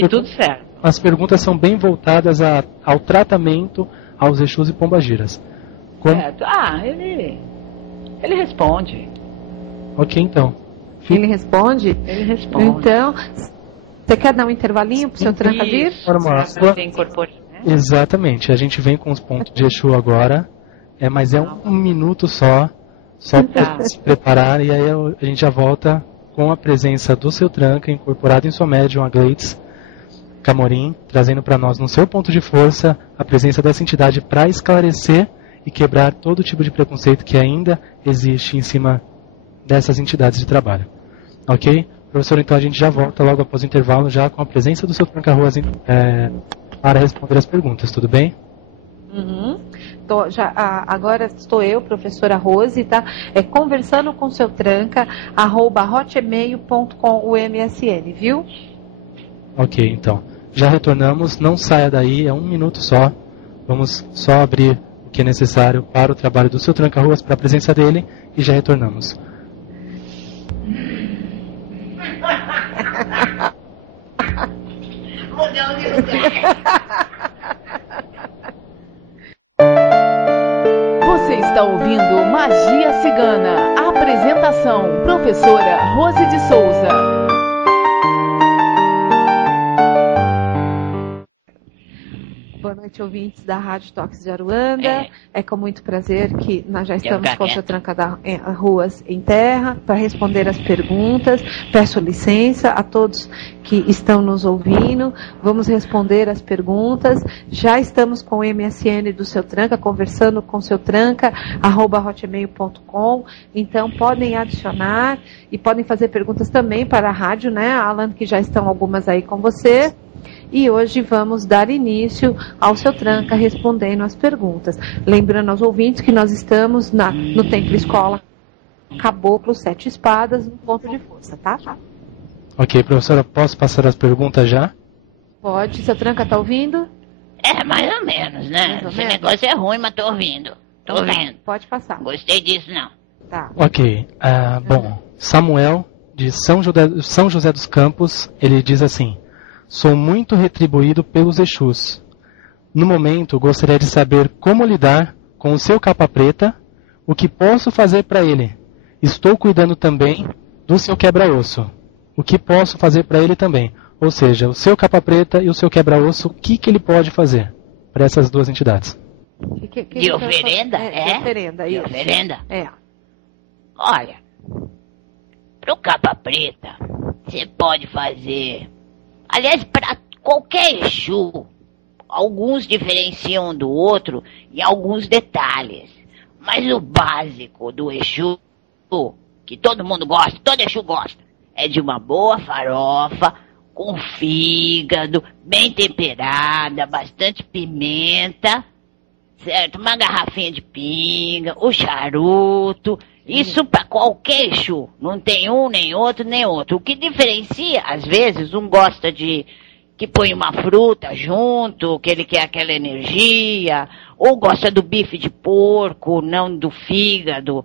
tudo certo. As perguntas são bem voltadas ao tratamento, aos Exus e Pombagiras. Certo. Ele responde. Ok, então. Ele responde? Ele responde. Então, você quer dar um intervalinho para o seu tranca vir? Exatamente, a gente vem com os pontos de Exu agora, mas é um minuto só para se preparar, e aí a gente já volta com a presença do seu tranca, incorporado em sua médium, a Gleides Camorim, trazendo para nós, no seu ponto de força, a presença dessa entidade para esclarecer e quebrar todo tipo de preconceito que ainda existe em cima dessas entidades de trabalho. Ok? Professor, então a gente já volta logo após o intervalo, já com a presença do seu tranca-ruas para responder as perguntas, tudo bem? Agora estou eu, professora Rose, tá? Conversando com seu tranca, @hotmail.com, o MSN, viu? Ok, então. Já retornamos, não saia daí, é um minuto só. Vamos só abrir o que é necessário para o trabalho do seu tranca-ruas, para a presença dele, e já retornamos. Você está ouvindo Magia Cigana. Apresentação: professora Rose de Souza. Boa noite, ouvintes da Rádio Toques de Aruanda. É com muito prazer que nós já estamos com o seu tranca-ruas em terra para responder as perguntas. Peço licença a todos que estão nos ouvindo. Vamos responder as perguntas. Já estamos com o MSN do seu tranca, conversando com o seu tranca, @hotmail.com. Então, podem adicionar e podem fazer perguntas também para a rádio, né, Alan, que já estão algumas aí com você. E hoje vamos dar início ao seu tranca respondendo as perguntas. Lembrando aos ouvintes que nós estamos no Templo Escola Caboclo 7 Espadas, no ponto de força, tá? Ok, professora, posso passar as perguntas já? Pode. Seu tranca tá ouvindo? Mais ou menos, né? Esse negócio é ruim, mas tô ouvindo. Tô ouvindo. Pode passar. Gostei disso, não. Tá. Ok. Bom, Samuel, de São José dos Campos, ele diz assim: sou muito retribuído pelos Exus. No momento, gostaria de saber como lidar com o seu capa preta, o que posso fazer para ele. Estou cuidando também do seu quebra-osso. O que posso fazer para ele também. Ou seja, o seu capa preta e o seu quebra-osso, o que ele pode fazer para essas duas entidades? De oferenda? De oferenda, isso. De oferenda? É. Olha, pro capa preta, você pode fazer... Aliás, para qualquer Exu, alguns diferenciam um do outro em alguns detalhes. Mas o básico do Exu, que todo mundo gosta, todo Exu gosta, é de uma boa farofa, com fígado, bem temperada, bastante pimenta, certo? Uma garrafinha de pinga, o charuto. Isso para qualquer Exu. Não tem um, nem outro, nem outro. O que diferencia, às vezes, um gosta de que põe uma fruta junto, que ele quer aquela energia, ou gosta do bife de porco, não do fígado.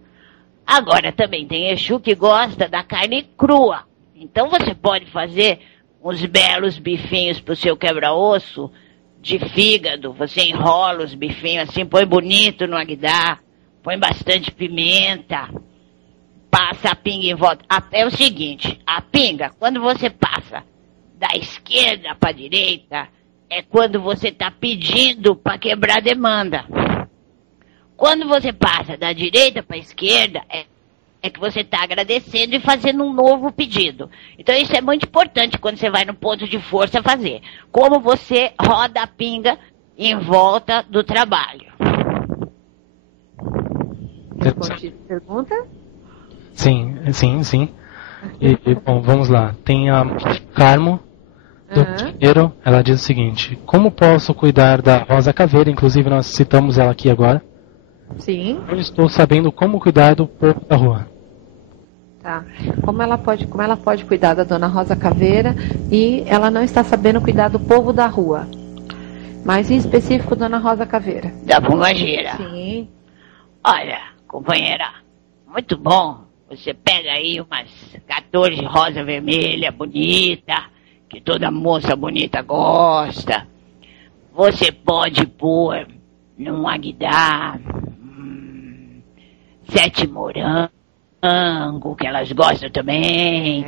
Agora, também tem Exu que gosta da carne crua, Então você pode fazer uns belos bifinhos pro seu quebra-osso de fígado. Você enrola os bifinhos assim, põe bonito no aguidar, põe bastante pimenta, passa a pinga em volta. É o seguinte, a pinga, quando você passa da esquerda para a direita, é quando você está pedindo para quebrar demanda. Quando você passa da direita para a esquerda, é que você está agradecendo e fazendo um novo pedido. Então isso é muito importante quando você vai no ponto de força fazer. Como você roda a pinga em volta do trabalho. Pergunta? Sim. E, bom, vamos lá. Tem a Carmo do Dinheiro. Ela diz o seguinte: como posso cuidar da Rosa Caveira? Inclusive nós citamos ela aqui agora. Sim. Eu estou sabendo como cuidar do povo da rua. Tá. Como ela pode cuidar da Dona Rosa Caveira e ela não está sabendo cuidar do povo da rua? Mas em específico, Dona Rosa Caveira. Da Pombagira. Sim. Olha, companheira, muito bom. Você pega aí umas 14 rosa vermelha bonita, que toda moça bonita gosta. Você pode pôr num aguidar 7 morangos, que elas gostam também.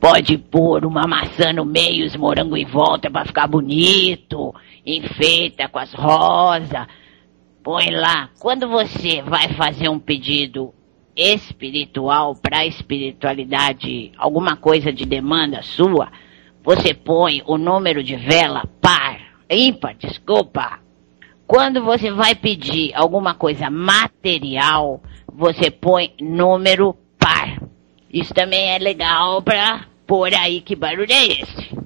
Pode pôr uma maçã no meio, os morangos em volta para ficar bonito. Enfeita com as rosas. Põe lá. Quando você vai fazer um pedido espiritual para a espiritualidade, alguma coisa de demanda sua, você põe o número de vela ímpar. Quando você vai pedir alguma coisa material, você põe número par. Isso também é legal para pôr aí. Que barulho é esse?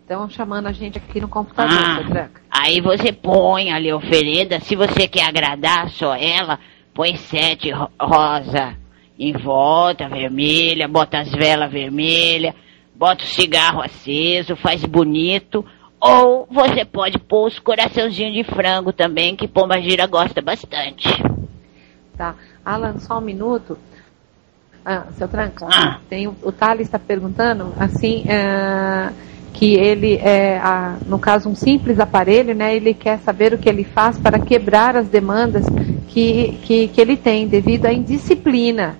Estão chamando a gente aqui no computador, Pedranca. Aí você põe ali a oferenda. Se você quer agradar só ela, põe 7 rosa em volta, vermelha, bota as velas vermelhas, bota o cigarro aceso, faz bonito. Ou você pode pôr os coraçãozinhos de frango também, que Pombagira gosta bastante. Tá. Alan, só um minuto. Seu Tranca, o Thales está perguntando, assim, que ele no caso, um simples aparelho, né? Ele quer saber o que ele faz para quebrar as demandas que ele tem, devido à indisciplina.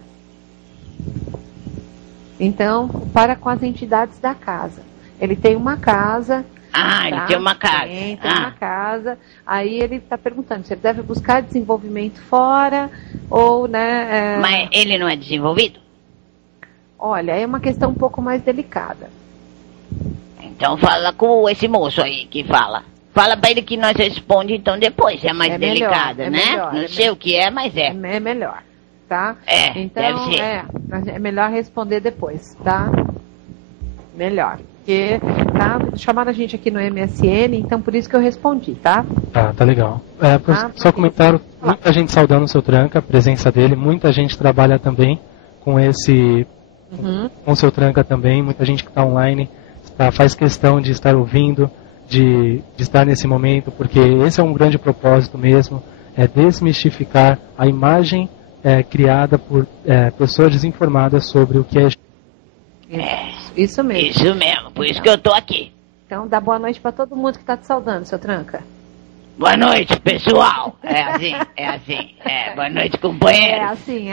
Então, para com as entidades da casa. Ele tem uma casa... ele tem uma casa. Tem uma casa. Aí ele está perguntando se ele deve buscar desenvolvimento fora ou, né... Mas ele não é desenvolvido? Olha, é uma questão um pouco mais delicada. Então fala com esse moço aí que fala. Fala para ele que nós respondemos então depois. É mais delicada, né? Melhor, não sei o que é, mas é. É melhor, tá? Então, deve ser. É melhor responder depois, tá? Melhor. Porque chamaram a gente aqui no MSN, então por isso que eu respondi, tá? Tá legal. Só comentaram, muita gente saudando o seu Tranca, a presença dele, muita gente trabalha também com com o seu Tranca também, muita gente que está online faz questão de estar ouvindo, de estar nesse momento, porque esse é um grande propósito mesmo, é desmistificar a imagem criada por pessoas desinformadas sobre o que é... Isso mesmo. Isso mesmo, por isso que eu tô aqui. Então dá boa noite para todo mundo que tá te saudando, seu Tranca. Boa noite, pessoal. É assim. Boa noite, companheiro. É assim.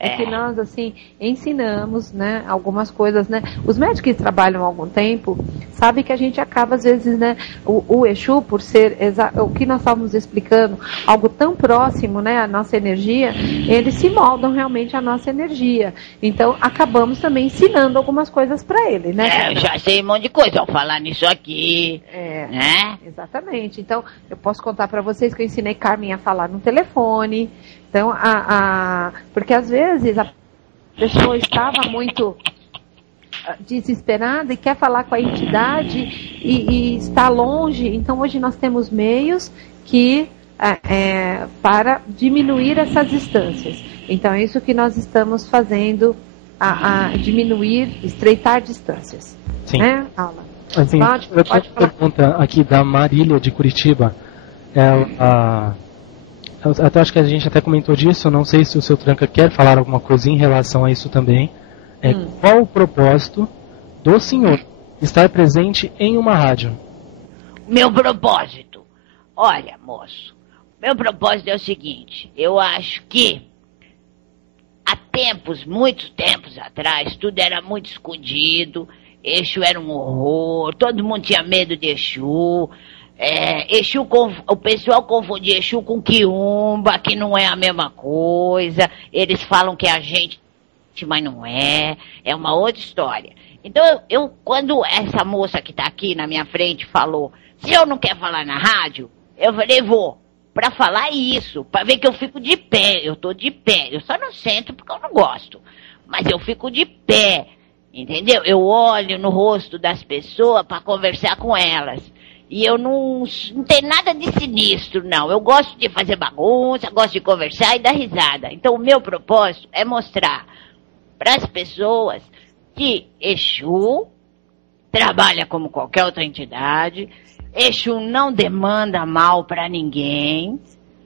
É que nós, assim, ensinamos, né, algumas coisas, né. Os médicos que trabalham há algum tempo sabem que a gente acaba, às vezes, né, o Exu, por ser o que nós estávamos explicando, algo tão próximo, né, à nossa energia, eles se moldam realmente à nossa energia. Então, acabamos também ensinando algumas coisas para ele, né. Eu já sei um monte de coisa ao falar nisso aqui, né. Exatamente. Então, eu posso contar para vocês que eu ensinei Carmen a falar no telefone. Então, porque às vezes a pessoa estava muito desesperada e quer falar com a entidade e está longe. Então, hoje nós temos meios para diminuir essas distâncias. Então, é isso que nós estamos fazendo, diminuir, estreitar distâncias. Sim. Né, Aula? Assim, eu tenho uma pergunta aqui da Marília de Curitiba. Até acho que a gente até comentou disso, não sei se o seu Tranca quer falar alguma coisa em relação a isso também. Qual o propósito do senhor estar presente em uma rádio? Meu propósito. Olha, moço, meu propósito é o seguinte, eu acho que há tempos, muitos tempos atrás, tudo era muito escondido, Exu era um horror, todo mundo tinha medo de Exu. O pessoal confundia Exu com Quiumba, que não é a mesma coisa. Eles falam que é a gente, mas não é. É uma outra história. Então, quando essa moça que está aqui na minha frente falou, se eu não quer falar na rádio, eu falei, vou. Para falar isso, para ver que eu fico de pé. Eu tô de pé. Eu só não sento porque eu não gosto. Mas eu fico de pé. Entendeu? Eu olho no rosto das pessoas para conversar com elas. E eu não tenho nada de sinistro, não. Eu gosto de fazer bagunça, gosto de conversar e dar risada. Então, o meu propósito é mostrar para as pessoas que Exu trabalha como qualquer outra entidade. Exu não demanda mal para ninguém.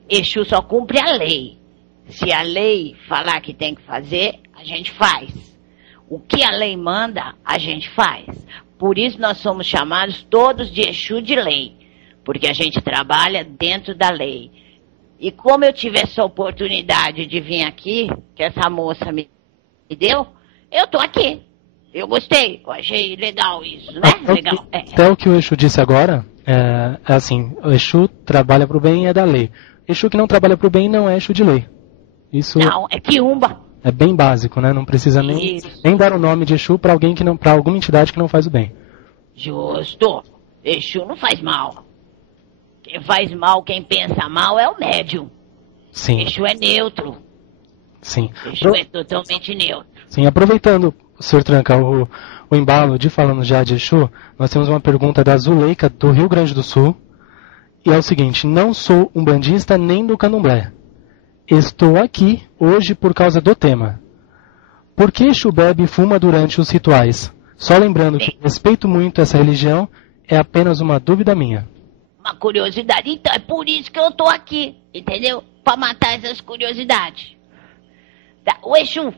Exu só cumpre a lei. Se a lei falar que tem que fazer, a gente faz. O que a lei manda, a gente faz. Por isso nós somos chamados todos de Exu de lei, porque a gente trabalha dentro da lei. E como eu tive essa oportunidade de vir aqui, que essa moça me deu, eu tô aqui. Eu gostei, eu achei legal isso, né? Legal. Até o que o Exu disse agora, é assim, o Exu trabalha pro bem e é da lei. Exu que não trabalha pro bem não é Exu de lei. Isso não, é Quiumba. É bem básico, né? Não precisa nem dar o nome de Exu para alguém que não, para alguma entidade que não faz o bem. Justo. Exu não faz mal. Quem faz mal, quem pensa mal é o médium. Sim. Exu é neutro. Sim. Exu é totalmente neutro. Sim, aproveitando, Sr. Tranca, o embalo de falando já de Exu, nós temos uma pergunta da Zuleika, do Rio Grande do Sul. E é o seguinte, não sou umbandista nem do candomblé. Estou aqui hoje por causa do tema. Por que Exu bebe e fuma durante os rituais? Só lembrando que respeito muito essa religião, é apenas uma dúvida minha. Uma curiosidade. Então, é por isso que eu tô aqui, entendeu? Para matar essas curiosidades. O Exu,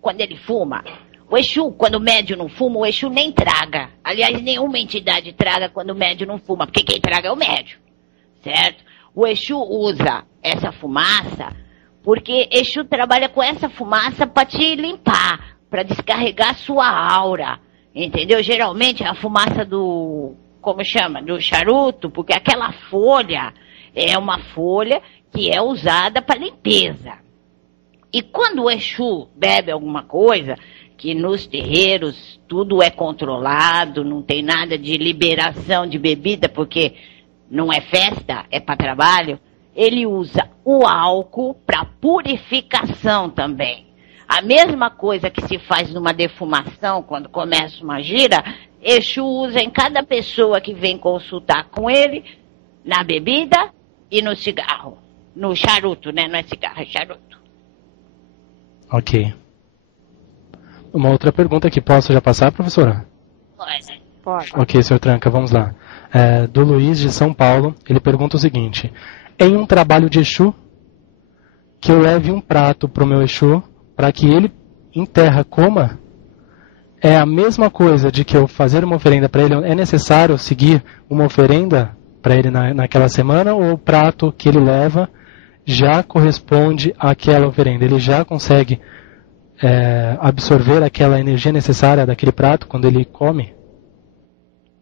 quando ele fuma, o Exu, quando o médium não fuma, o Exu nem traga. Aliás, nenhuma entidade traga quando o médium não fuma, porque quem traga é o médium, certo? O Exu usa essa fumaça porque Exu trabalha com essa fumaça para te limpar, para descarregar sua aura, entendeu? Geralmente é a fumaça do, como chama? Do charuto, porque aquela folha é uma folha que é usada para limpeza. E quando o Exu bebe alguma coisa, que nos terreiros tudo é controlado, não tem nada de liberação de bebida, porque não é festa, é para trabalho, ele usa o álcool para purificação também. A mesma coisa que se faz numa defumação, quando começa uma gira, Exu usa em cada pessoa que vem consultar com ele, na bebida e no cigarro. No charuto, né? Não é cigarro, é charuto. Ok. Uma outra pergunta que posso já passar, professora? Pode. Ok, Sr. Tranca, vamos lá. Do Luiz, de São Paulo, ele pergunta o seguinte. Em um trabalho de Exu, que eu leve um prato para o meu Exu, para que ele em terra coma, é a mesma coisa de que eu fazer uma oferenda para ele? É necessário seguir uma oferenda para ele naquela semana, ou o prato que ele leva já corresponde àquela oferenda? Ele já consegue absorver aquela energia necessária daquele prato quando ele come?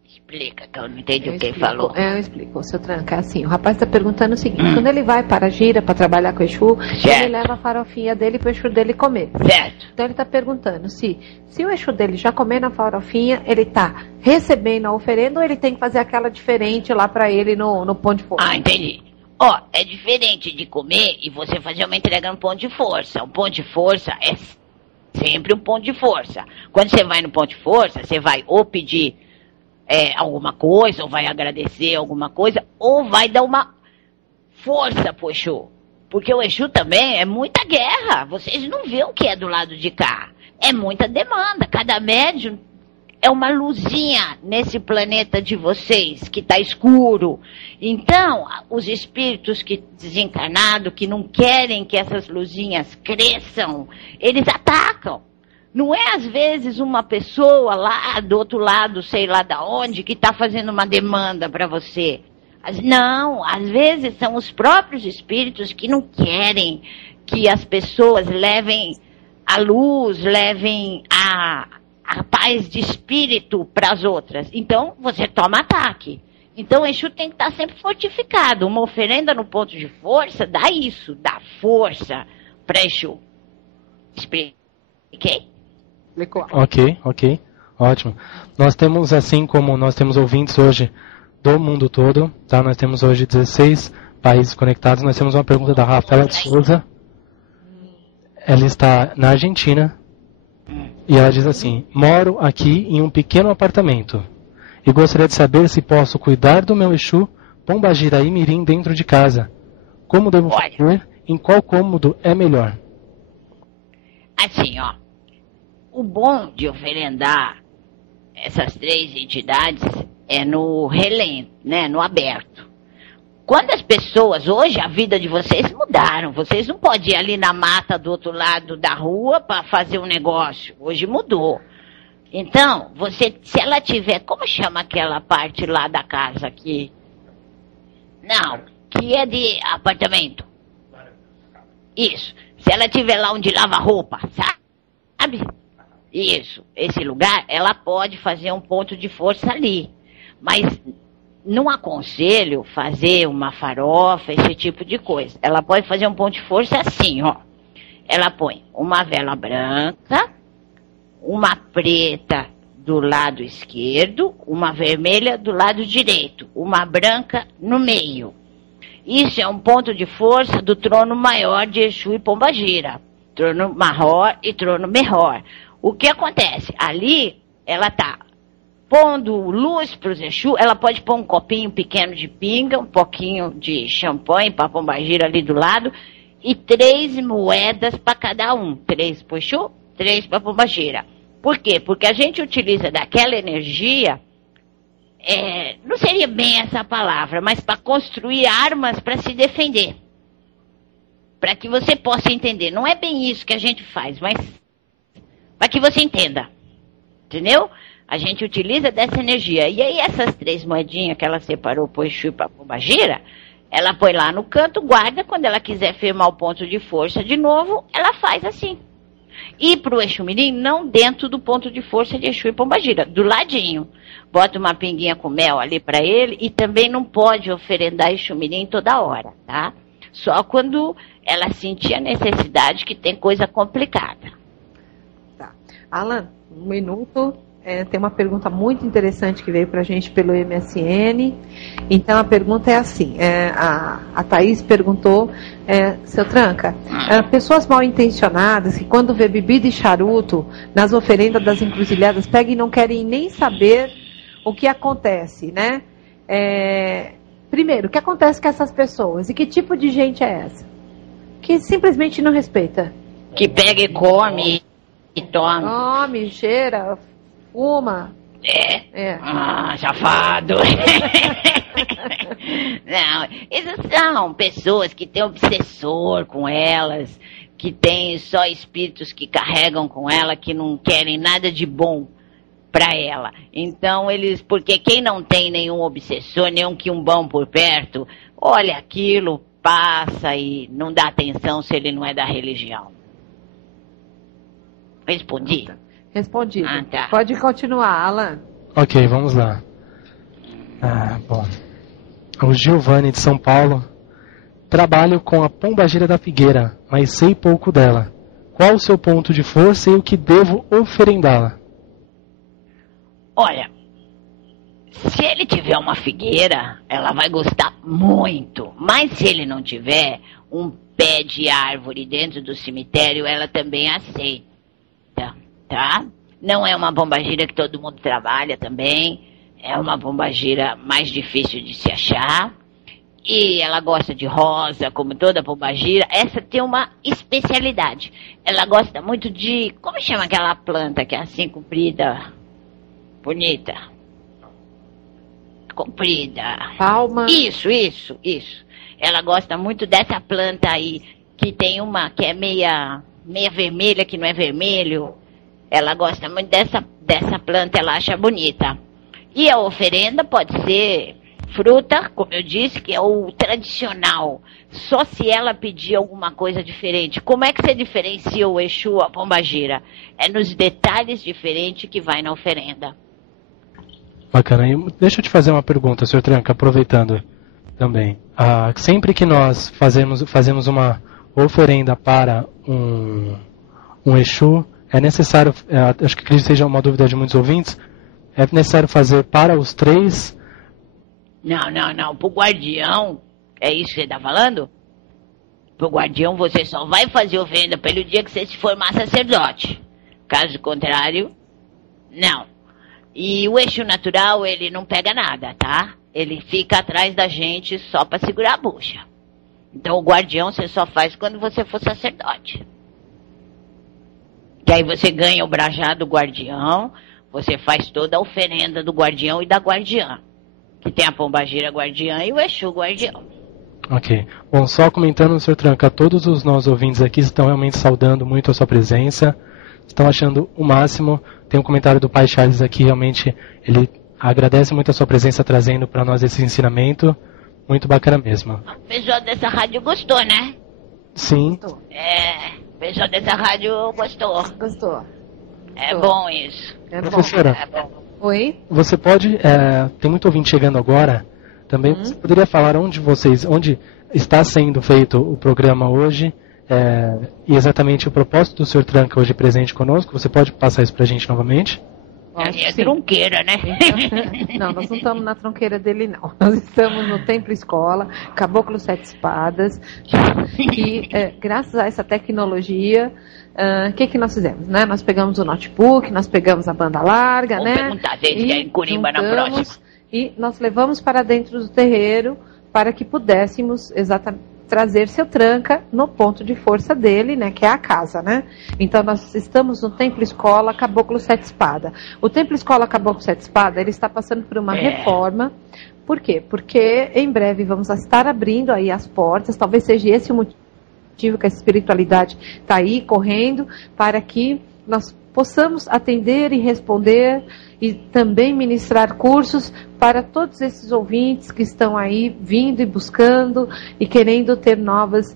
Explica, que eu não entendi o que ele falou. Eu explico, seu Tranca. Assim, o rapaz está perguntando o seguinte: quando ele vai para a gira, para trabalhar com o Exu, ele leva a farofinha dele para o Exu dele comer. Certo. Então ele está perguntando se o Exu dele já comer na farofinha, ele está recebendo a oferenda ou ele tem que fazer aquela diferente lá para ele no pão de força? Ah, entendi. Ó, é diferente de comer e você fazer uma entrega no ponto de força. O ponto de força é sempre um ponto de força. Quando você vai no ponto de força, você vai ou pedir alguma coisa, ou vai agradecer alguma coisa, ou vai dar uma força pro Exu. Porque o Exu também é muita guerra. Vocês não vêem o que é do lado de cá. É muita demanda. Cada médium é uma luzinha nesse planeta de vocês, que está escuro. Então, os espíritos desencarnados, que não querem que essas luzinhas cresçam, eles atacam. Não é, às vezes, uma pessoa lá do outro lado, sei lá da onde, que está fazendo uma demanda para você. Não, às vezes são os próprios espíritos que não querem que as pessoas levem a luz, levem a paz de espírito para as outras. Então, você toma ataque. Então, o Exu tem que estar sempre fortificado. Uma oferenda no ponto de força dá isso, dá força para Exu. Expliquei? Ok. Ótimo. Nós temos, assim como nós temos ouvintes hoje do mundo todo, tá? Nós temos hoje 16 países conectados. Nós temos uma pergunta da Rafaela de Souza. Ela está na Argentina e ela diz assim: moro aqui em um pequeno apartamento e gostaria de saber se posso cuidar do meu Exu Pombagira e Mirim dentro de casa. Como devo fazer? Em qual cômodo é melhor? Assim, ó. O bom de oferendar essas 3 entidades é no relento, né? No aberto. Quando as pessoas, hoje a vida de vocês mudaram. Vocês não podem ir ali na mata do outro lado da rua para fazer um negócio. Hoje mudou. Então, se ela tiver, como chama aquela parte lá da casa aqui? Não, que é de apartamento. Isso. Se ela tiver lá onde lava roupa, sabe? Isso. Esse lugar, ela pode fazer um ponto de força ali. Mas não aconselho fazer uma farofa, esse tipo de coisa. Ela pode fazer um ponto de força assim, ó. Ela põe uma vela branca, uma preta do lado esquerdo, uma vermelha do lado direito, uma branca no meio. Isso é um ponto de força do trono maior de Exu e Pombagira. Trono maior e trono menor. O que acontece? Ali, ela tá pondo luz para os Exu, ela pode pôr um copinho pequeno de pinga, um pouquinho de champanhe para Pombagira ali do lado, e 3 moedas para cada um. 3 para o Exu, 3 para Pombagira. Por quê? Porque a gente utiliza daquela energia, não seria bem essa palavra, mas para construir armas para se defender. Para que você possa entender. Não é bem isso que a gente faz, mas para que você entenda. Entendeu? A gente utiliza dessa energia. E aí essas 3 moedinhas que ela separou para o Exu e para Pombagira, ela põe lá no canto, guarda. Quando ela quiser firmar o ponto de força de novo, ela faz assim. E para o Exu Mirim, não dentro do ponto de força de Exu e Pombagira, do ladinho. Bota uma pinguinha com mel ali para ele e também não pode oferendar Exu Mirim toda hora, tá? Só quando ela sentir a necessidade que tem coisa complicada. Tá. Alan, 1 minuto. Tem uma pergunta muito interessante que veio para a gente pelo MSN. Então a pergunta é assim, a Thaís perguntou, seu Tranca, pessoas mal intencionadas que quando vê bebida e charuto nas oferendas das encruzilhadas pegam e não querem nem saber o que acontece, né? Primeiro, o que acontece com essas pessoas e que tipo de gente é essa? Que simplesmente não respeita. Que pega e come e toma. Come, cheira, fuma. Safado. Não, essas são pessoas que têm obsessor com elas, que têm só espíritos que carregam com ela, que não querem nada de bom para ela. Então porque quem não tem nenhum obsessor, nenhum quiumbão por perto, olha aquilo, passa e não dá atenção se ele não é da religião. Respondi? Respondido. Tá. Pode continuar, Alan. Ok, vamos lá. Bom. O Giovanni de São Paulo. Trabalho com a Pombagira da Figueira, mas sei pouco dela. Qual o seu ponto de força e o que devo oferendá-la? Olha, se ele tiver uma figueira, ela vai gostar muito. Mas se ele não tiver um pé de árvore dentro do cemitério, ela também aceita. Tá? Não é uma pombagira que todo mundo trabalha também. É uma pombagira mais difícil de se achar. E ela gosta de rosa, como toda pombagira. Essa tem uma especialidade. Ela gosta muito de... Como chama aquela planta que é assim, comprida? Bonita. Comprida. Palma. Isso. Ela gosta muito dessa planta aí. Que tem uma que é meia vermelha, que não é vermelho. Ela gosta muito dessa planta, ela acha bonita. E a oferenda pode ser fruta, como eu disse, que é o tradicional. Só se ela pedir alguma coisa diferente. Como é que você diferencia o Exu, a pombagira? É nos detalhes diferentes que vai na oferenda. Bacana. E deixa eu te fazer uma pergunta, Sr. Tranca, aproveitando também. Sempre que nós fazemos uma oferenda para um Exu, é necessário, acho que acredito seja uma dúvida de muitos ouvintes, é necessário fazer para os 3? Não. Pro guardião, é isso que você tá falando? Pro guardião você só vai fazer oferenda pelo dia que você se formar sacerdote. Caso contrário, não. E o Exu natural, ele não pega nada, tá? Ele fica atrás da gente só pra segurar a bucha. Então o guardião você só faz quando você for sacerdote. Que aí você ganha o brajá do guardião, você faz toda a oferenda do guardião e da guardiã. Que tem a pombagira guardiã e o Exu guardião. Ok. Bom, só comentando, Sr. Tranca, todos os nossos ouvintes aqui estão realmente saudando muito a sua presença, estão achando o máximo. Tem um comentário do Pai Charles aqui, realmente ele agradece muito a sua presença trazendo para nós esse ensinamento. Muito bacana mesmo. O pessoal dessa rádio gostou, né? Sim. O pessoal dessa rádio gostou. É bom isso. Professora, É bom. Oi? você pode, tem muito ouvinte chegando agora, também você poderia falar onde está sendo feito o programa hoje, e exatamente o propósito do Sr. Tranca hoje presente conosco. Você pode passar isso para a gente novamente? A minha tronqueira, né? Não, nós não estamos na tronqueira dele, não. Nós estamos no Templo Escola, Caboclo Sete Espadas, e graças a essa tecnologia, o que nós fizemos, né? Nós pegamos o notebook, nós pegamos a banda larga, Vamos perguntar se eles querem Corimba na próxima. E nós levamos para dentro do terreiro para que pudéssemos trazer seu Tranca no ponto de força dele, né, que é a casa, né? Então nós estamos no Templo Escola Caboclo Sete Espada. O Templo Escola Caboclo Sete Espada, ele está passando por uma reforma. Por quê? Porque em breve vamos estar abrindo aí as portas, talvez seja esse o motivo que a espiritualidade está aí correndo, para que nós possamos atender e responder e também ministrar cursos para todos esses ouvintes que estão aí vindo e buscando e querendo ter novos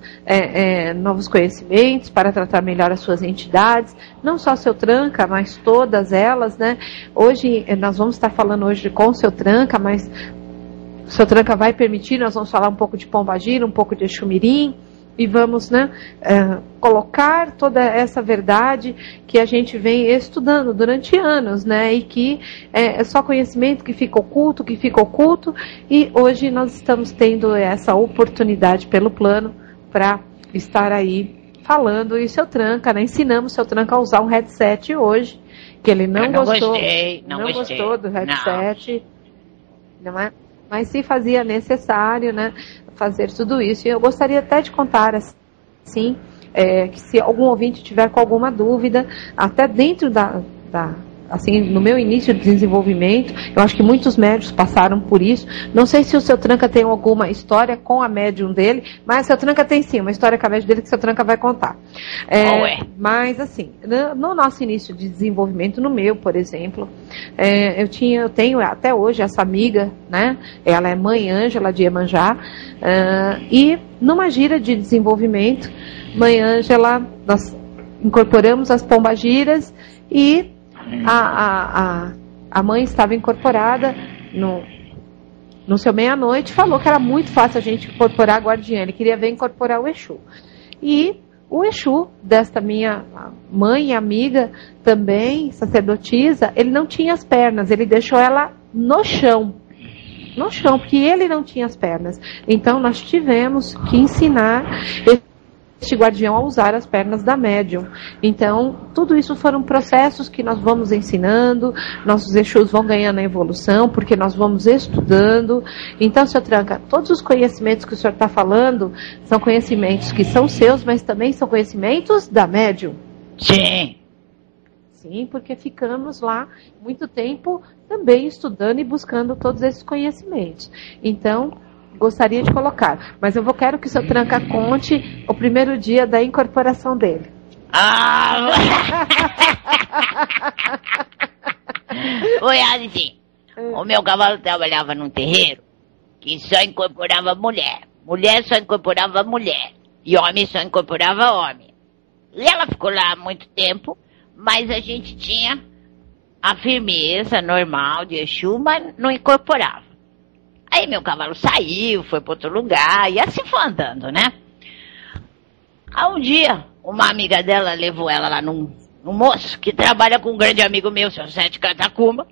conhecimentos para tratar melhor as suas entidades, não só seu Tranca, mas todas elas, né? Hoje, nós vamos estar falando hoje com o seu Tranca, mas o seu Tranca vai permitir, nós vamos falar um pouco de Pombagira, um pouco de Exu Mirim, e vamos, né, colocar toda essa verdade que a gente vem estudando durante anos, né, e que é só conhecimento que fica oculto, e hoje nós estamos tendo essa oportunidade pelo plano para estar aí falando. E o seu Tranca, né, ensinamos o seu Tranca a usar um headset hoje, que ele não gostou do headset, não é? Mas se fazia necessário, né, fazer tudo isso. E eu gostaria até de contar, assim, que se algum ouvinte tiver com alguma dúvida, até dentro assim, no meu início de desenvolvimento, eu acho que muitos médios passaram por isso. Não sei se o seu Tranca tem alguma história com a médium dele, mas o seu Tranca tem sim, uma história com a médium dele que o seu Tranca vai contar. Mas, assim, no nosso início de desenvolvimento, no meu, por exemplo, eu tenho até hoje essa amiga, né? Ela é Mãe Ângela de Iemanjá, e numa gira de desenvolvimento, Mãe Ângela, nós incorporamos as pombagiras e a mãe estava incorporada no seu meia-noite, falou que era muito fácil a gente incorporar a guardiã, ele queria ver incorporar o Exu. E o Exu desta minha mãe e amiga, também sacerdotisa, ele não tinha as pernas, ele deixou ela no chão, porque ele não tinha as pernas. Então nós tivemos que ensinar este guardião a usar as pernas da médium. Então, tudo isso foram processos que nós vamos ensinando, nossos Exus vão ganhando a evolução, porque nós vamos estudando. Então, Sr. Tranca, todos os conhecimentos que o senhor está falando são conhecimentos que são seus, mas também são conhecimentos da médium. Sim. Sim, porque ficamos lá muito tempo também estudando e buscando todos esses conhecimentos. Então, gostaria de colocar, mas quero que o seu Tranca conte o primeiro dia da incorporação dele. Ah! Foi assim. O meu cavalo trabalhava num terreiro que só incorporava mulher. Mulher só incorporava mulher. E homem só incorporava homem. E ela ficou lá há muito tempo, mas a gente tinha a firmeza normal de Exu, mas não incorporava. Aí meu cavalo saiu, foi para outro lugar, e assim foi andando, né? Aí um dia, uma amiga dela levou ela lá num moço que trabalha com um grande amigo meu, seu Zé de Catacumba,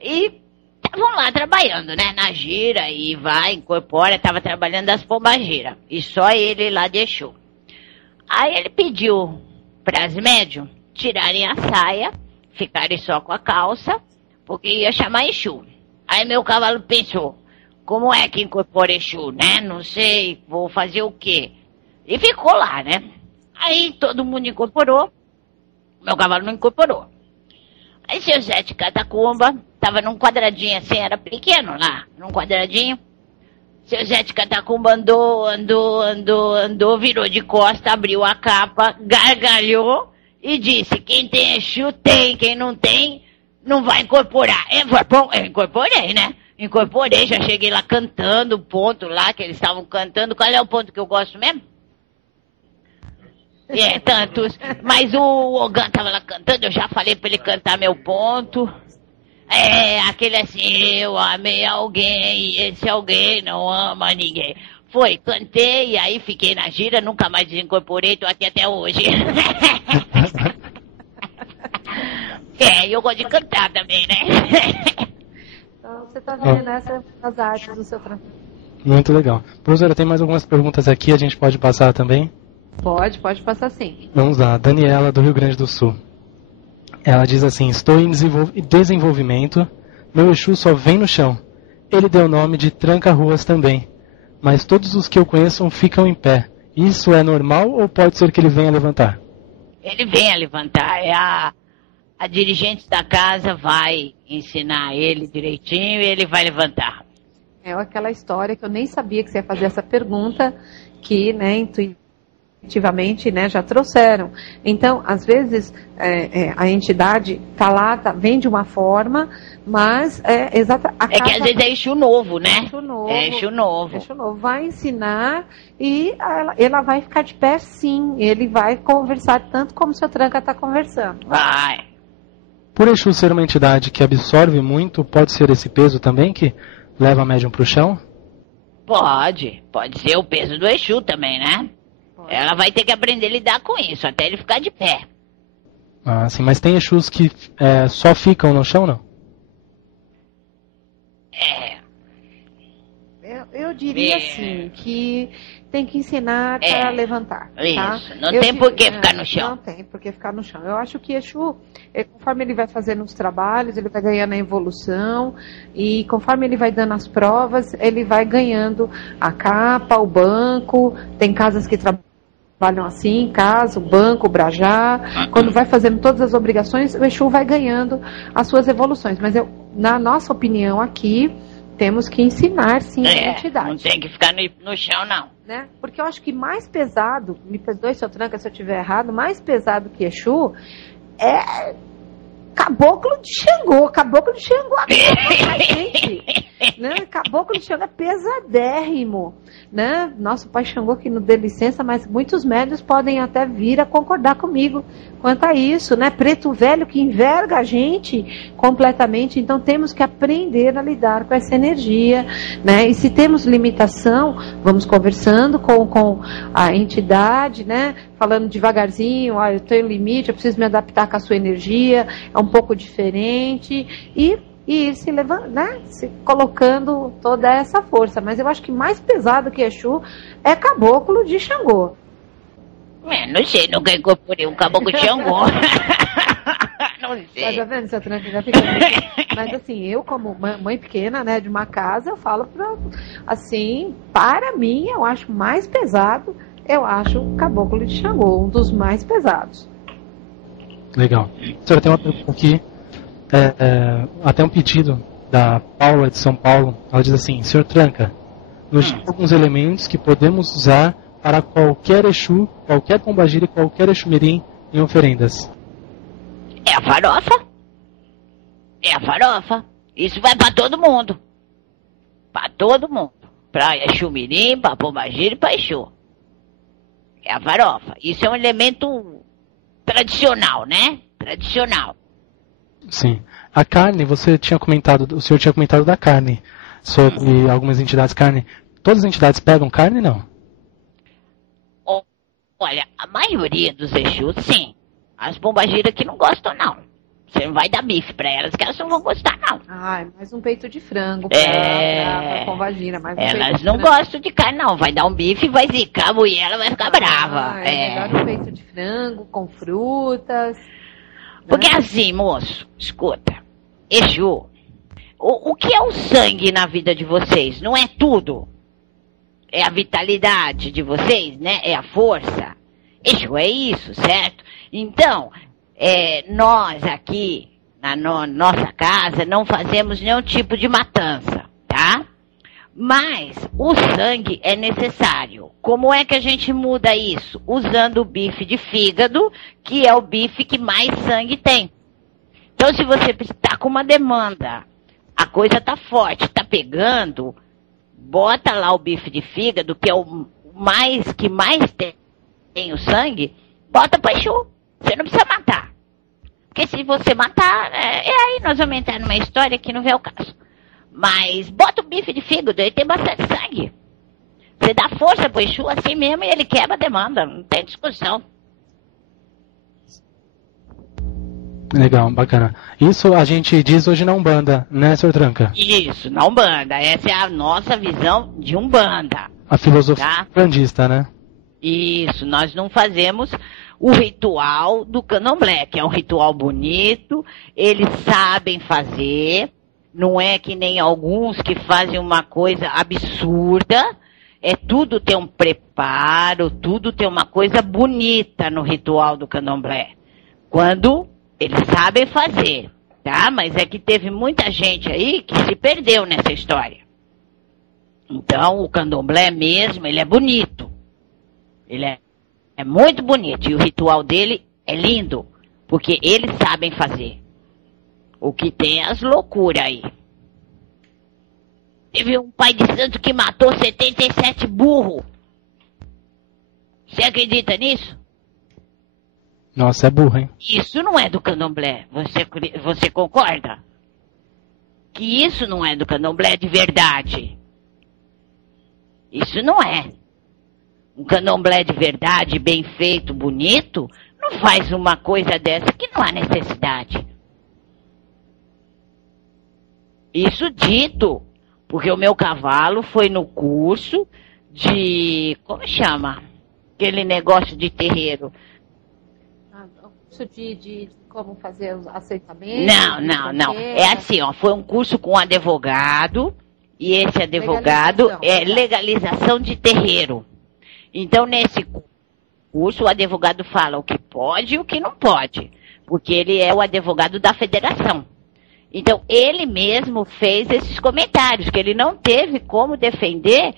e estavam lá trabalhando, né? Na gira, e vai, incorpora, estava trabalhando as pombagiras, e só ele lá de Exu. Aí ele pediu para as médium tirarem a saia, ficarem só com a calça, porque ia chamar Exu. Aí meu cavalo pensou, como é que incorpora Exu, né? Não sei, vou fazer o quê? E ficou lá, né? Aí todo mundo incorporou, meu cavalo não incorporou. Aí seu Zé de Catacumba tava num quadradinho assim, era pequeno lá, num quadradinho. Seu Zé de Catacumba andou, virou de costa, abriu a capa, gargalhou e disse, quem tem Exu tem, quem não tem, não vai incorporar. Eu incorporei, né? Incorporei, já cheguei lá cantando o ponto lá que eles estavam cantando. Qual é o ponto que eu gosto mesmo? Tantos. Mas o Ogan tava lá cantando, eu já falei pra ele cantar meu ponto. Aquele assim, eu amei alguém e esse alguém não ama ninguém. Foi, cantei e aí fiquei na gira, nunca mais desincorporei, tô aqui até hoje. Eu gosto de cantar também, né? Então você tá vendo essas artes do seu trabalho. Muito legal. Professora, tem mais algumas perguntas aqui, a gente pode passar também? Pode passar sim. Vamos lá, Daniela do Rio Grande do Sul. Ela diz assim, estou em desenvolvimento, meu Exu só vem no chão. Ele deu o nome de tranca-ruas também, mas todos os que eu conheço ficam em pé. Isso é normal ou pode ser que ele venha levantar? Ele vem a levantar, a dirigente da casa vai ensinar ele direitinho e ele vai levantar. É aquela história que eu nem sabia que você ia fazer essa pergunta, que, né, intuitivamente, né, já trouxeram. Então, às vezes, a entidade tá lá, vem de uma forma, mas que às vezes é Exu novo, né? Exu novo. Vai ensinar e ela vai ficar de pé, sim. Ele vai conversar tanto como o seu tranca está conversando. Vai. Por Exu ser uma entidade que absorve muito, pode ser esse peso também que leva a médium para o chão? Pode ser o peso do Exu também, né? Pode. Ela vai ter que aprender a lidar com isso, até ele ficar de pé. Ah, sim, mas tem Exus que só ficam no chão, não? Eu diria assim, que tem que ensinar para levantar. Tá? Isso, não tem por que ficar no chão. Não tem por que ficar no chão. Eu acho que Exu, conforme ele vai fazendo os trabalhos, ele vai ganhando a evolução, e conforme ele vai dando as provas, ele vai ganhando a capa, o banco. Tem casas que trabalham assim, casa, o banco, o brajá. Quando vai fazendo todas as obrigações, o Exu vai ganhando as suas evoluções. Mas na nossa opinião aqui, temos que ensinar, sim, a entidade. Não tem que ficar no chão, não. Né? Porque eu acho que mais pesado, me perdoe, seu tranca, se eu estiver errado, mais pesado que Exu é Caboclo de Xangô. Caboclo de Xangô a gente, né? Caboclo de Xangô é pesadérrimo, né? Nosso pai Xangô que nos dê licença, mas muitos médios podem até vir a concordar comigo quanto a isso, né? Preto velho que enverga a gente completamente, então temos que aprender a lidar com essa energia, né? E se temos limitação, vamos conversando com a entidade, né? Falando devagarzinho, eu tenho limite, eu preciso me adaptar com a sua energia, é um pouco diferente, e ir se levando, né? Se colocando toda essa força. Mas eu acho que mais pesado que Exu é Caboclo de Xangô. Não sei, nunca incorporei um Caboclo de Xangô. Não sei. Tá vendo, seu tranca? Já fica Mas assim, eu como mãe pequena, né, de uma casa, eu falo assim, para mim, eu acho mais pesado, eu acho o Caboclo de Xangô, um dos mais pesados. Legal. A senhora tem uma pergunta aqui, até um pedido da Paula de São Paulo. Ela diz assim, senhor Tranca, nos diga alguns elementos que podemos usar para qualquer Exu, qualquer pombagira e qualquer Exumirim em oferendas? É a farofa. É a farofa. Isso vai para todo mundo. Para todo mundo. Para Exumirim, para pombagira e para Exu. É a farofa. Isso é um elemento tradicional, né? Tradicional. Sim. A carne, o senhor tinha comentado da carne, sobre algumas entidades carne. Todas as entidades pegam carne, não? Olha, a maioria dos Exus, sim. As pombagiras que não gostam, não. Você não vai dar bife pra elas, que elas não vão gostar, não. Ai, mais um peito de frango pra pombagira. Elas não gostam de carne, não. Vai dar um bife, vai zicar a mulher, ela vai ficar brava. Melhor um peito de frango, com frutas. Porque assim, moço, escuta. Exu, o que é o sangue na vida de vocês? Não é tudo? É a vitalidade de vocês, né? É a força. Exu é isso, certo? Então, nós aqui, na nossa casa, não fazemos nenhum tipo de matança, tá? Mas o sangue é necessário. Como é que a gente muda isso? Usando o bife de fígado, que é o bife que mais sangue tem. Então, se você está com uma demanda, a coisa está forte, está pegando, bota lá o bife de fígado, que é o que mais tem o sangue, bota para Exu. Você não precisa matar. Porque se você matar, aí nós vamos entrar numa história que não vê o caso. Mas bota o bife de fígado, ele tem bastante sangue. Você dá força pro Exu assim mesmo e ele quebra a demanda, não tem discussão. Legal, bacana. Isso a gente diz hoje na Umbanda, né, Sr. Tranca? Isso, na Umbanda. Essa é a nossa visão de Umbanda. A filosofia umbandista, né? Isso, nós não fazemos o ritual do Candomblé, que é um ritual bonito, eles sabem fazer, não é que nem alguns que fazem uma coisa absurda, tudo tem um preparo, tudo tem uma coisa bonita no ritual do Candomblé. Quando eles sabem fazer, tá? Mas é que teve muita gente aí que se perdeu nessa história. Então, o Candomblé mesmo, ele é bonito. Ele é muito bonito. E o ritual dele é lindo, porque eles sabem fazer. O que tem é as loucuras aí. Teve um pai de santo que matou 77 burros. Você acredita nisso? Nossa, é burro, hein? Isso não é do Candomblé. Você concorda? Que isso não é do Candomblé de verdade. Isso não é. Um Candomblé de verdade, bem feito, bonito, não faz uma coisa dessa que não há necessidade. Isso dito, porque o meu cavalo foi no curso de... Como chama? Aquele negócio de terreiro. De como fazer os aceitamentos? Não. É assim, ó, foi um curso com um advogado, e esse advogado é legalização de terreiro. Então, nesse curso, o advogado fala o que pode e o que não pode, porque ele é o advogado da federação. Então, ele mesmo fez esses comentários, que ele não teve como defender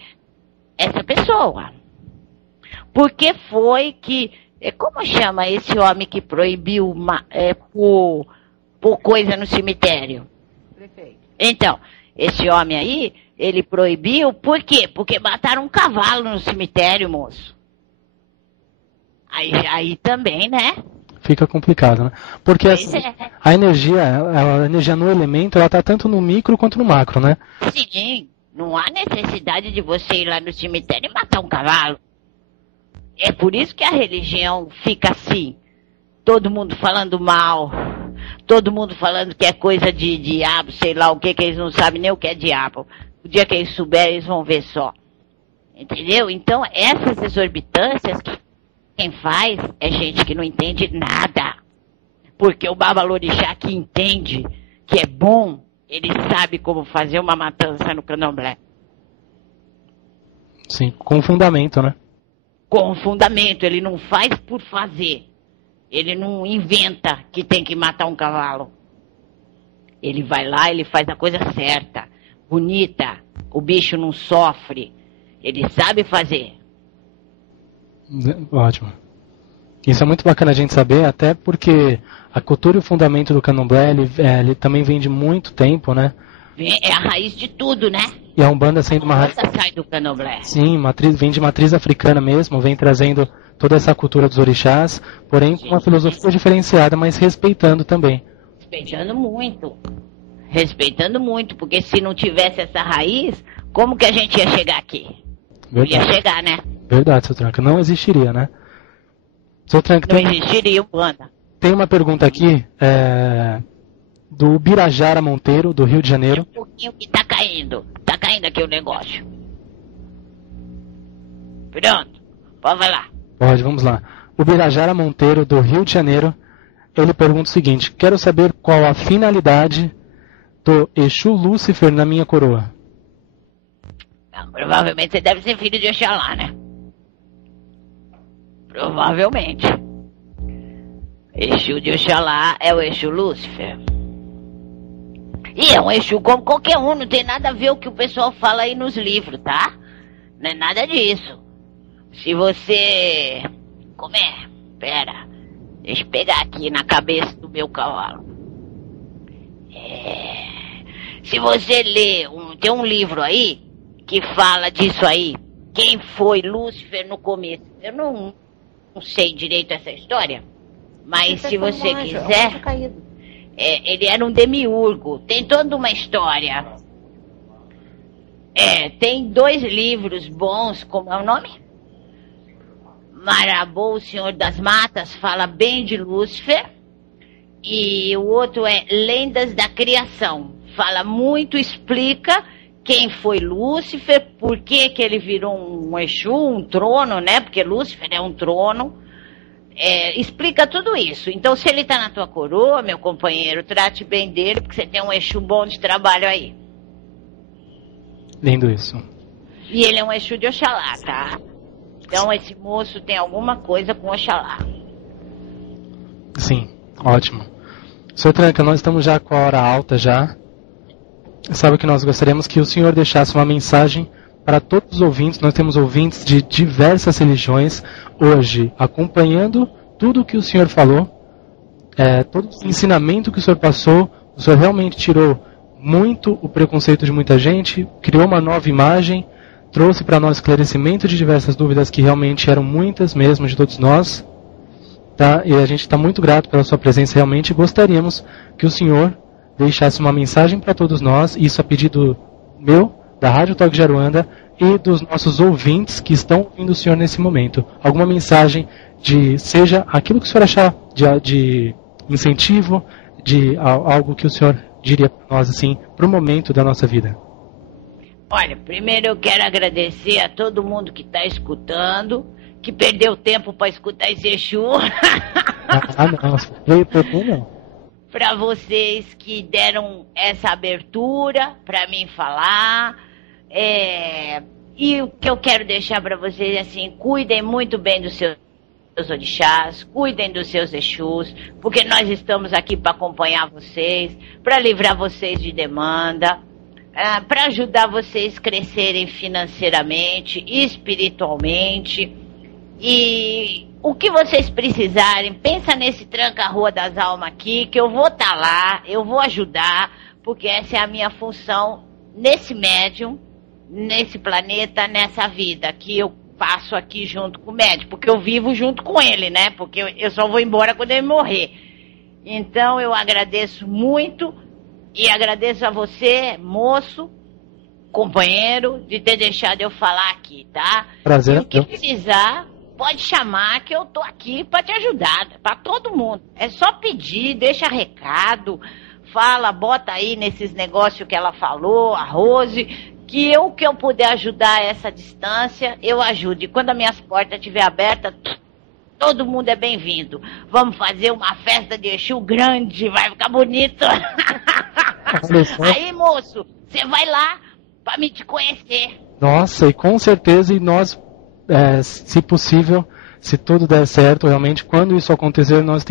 essa pessoa. Porque foi que... Como chama esse homem que proibiu pôr coisa no cemitério? Prefeito. Então, esse homem aí, ele proibiu, por quê? Porque mataram um cavalo no cemitério, moço. Aí também, né? Fica complicado, né? Porque a energia no elemento, ela tá tanto no micro quanto no macro, né? Sim, não há necessidade de você ir lá no cemitério e matar um cavalo. É por isso que a religião fica assim. Todo mundo falando mal. Todo mundo falando que é coisa de diabo, sei lá o que eles não sabem nem o que é diabo. O dia que eles souberem, eles vão ver só. Entendeu? Então, essas exorbitâncias, quem faz é gente que não entende nada. Porque o Babalorixá que entende que é bom, ele sabe como fazer uma matança no Candomblé. Sim, com fundamento, né? Com fundamento, ele não faz por fazer. Ele não inventa que tem que matar um cavalo. Ele vai lá, ele faz a coisa certa, bonita. O bicho não sofre. Ele sabe fazer. Ótimo. Isso é muito bacana a gente saber, até porque a cultura e o fundamento do candomblé, ele também vem de muito tempo, né? É a raiz de tudo, né? E a Umbanda sendo uma raiz... sai do candomblé. Sim, vem de matriz africana mesmo, vem trazendo toda essa cultura dos orixás, porém com uma filosofia diferenciada, mas respeitando também. Respeitando muito, porque se não tivesse essa raiz, como que a gente ia chegar aqui? Verdade. Ia chegar, né? Verdade, seu Tranca, não existiria, né? Seu Tranca, não existiria Umbanda. Tem uma pergunta aqui, do Birajara Monteiro, do Rio de Janeiro. Um pouquinho que tá caindo aqui o negócio. Pronto, pode falar. Pode, vamos lá. O Birajara Monteiro, do Rio de Janeiro, ele pergunta o seguinte: quero saber qual a finalidade do Exu Lúcifer na minha coroa. Não, provavelmente você deve ser filho de Oxalá, né? Provavelmente. Exu de Oxalá é o Exu Lúcifer. E é um Exu como qualquer um, não tem nada a ver o que o pessoal fala aí nos livros, tá? Não é nada disso. Se você... Como é? Pera, deixa eu pegar aqui na cabeça do meu cavalo. Se você ler, tem um livro aí que fala disso aí. Quem foi Lúcifer no começo? Eu não sei direito essa história, mas se você quiser... ele era um demiurgo. Tem toda uma história. Tem 2 livros bons, como é o nome? Marabou, o Senhor das Matas, fala bem de Lúcifer. E o outro é Lendas da Criação. Fala muito, explica quem foi Lúcifer, por que que ele virou um Exu, um trono, né? Porque Lúcifer é um trono. Explica tudo isso. Então, se ele tá na tua coroa, meu companheiro, trate bem dele, porque você tem um Exu bom de trabalho aí. Lindo isso. E ele é um Exu de Oxalá, tá? Então, esse moço tem alguma coisa com Oxalá. Sim, ótimo. Senhor Tranca, nós estamos já com a hora alta já. Sabe que nós gostaríamos que o senhor deixasse uma mensagem para todos os ouvintes. Nós temos ouvintes de diversas religiões hoje, acompanhando tudo o que o senhor falou, todo o ensinamento que o senhor passou. O senhor realmente tirou muito o preconceito de muita gente, criou uma nova imagem, trouxe para nós esclarecimento de diversas dúvidas que realmente eram muitas mesmo de todos nós, tá? E a gente está muito grato pela sua presença realmente, e gostaríamos que o senhor deixasse uma mensagem para todos nós, isso a pedido meu, da Rádio Talk de Aruanda, e dos nossos ouvintes que estão ouvindo o senhor nesse momento. Alguma mensagem seja aquilo que o senhor achar de incentivo, de algo que o senhor diria para nós, assim, para o momento da nossa vida. Olha, primeiro eu quero agradecer a todo mundo que está escutando, que perdeu tempo para escutar esse Exu. Não, veio por mim não. Para vocês que deram essa abertura para mim falar. E o que eu quero deixar para vocês é assim: cuidem muito bem dos seus orixás, cuidem dos seus Exus, porque nós estamos aqui para acompanhar vocês, para livrar vocês de demanda, para ajudar vocês a crescerem financeiramente, espiritualmente. E o que vocês precisarem, pensa nesse Tranca-Rua das Almas aqui, que eu vou estar lá, eu vou ajudar, porque essa é a minha função nesse médium, nesse planeta, nessa vida que eu passo aqui junto com o médium, porque eu vivo junto com ele, né? Porque eu só vou embora quando ele morrer. Então eu agradeço muito e agradeço a você, moço, companheiro, de ter deixado eu falar aqui, tá? Prazer. E o que precisar, pode chamar que eu tô aqui para te ajudar, para todo mundo. É só pedir, deixa recado, fala, bota aí nesses negócios que ela falou, a Rose, que eu puder ajudar essa distância, eu ajudo. E quando as minhas portas estiverem abertas, todo mundo é bem-vindo. Vamos fazer uma festa de Exu grande, vai ficar bonito. Aí, moço, você vai lá para me te conhecer. Nossa, e com certeza, e nós, se possível, se tudo der certo, realmente, quando isso acontecer, nós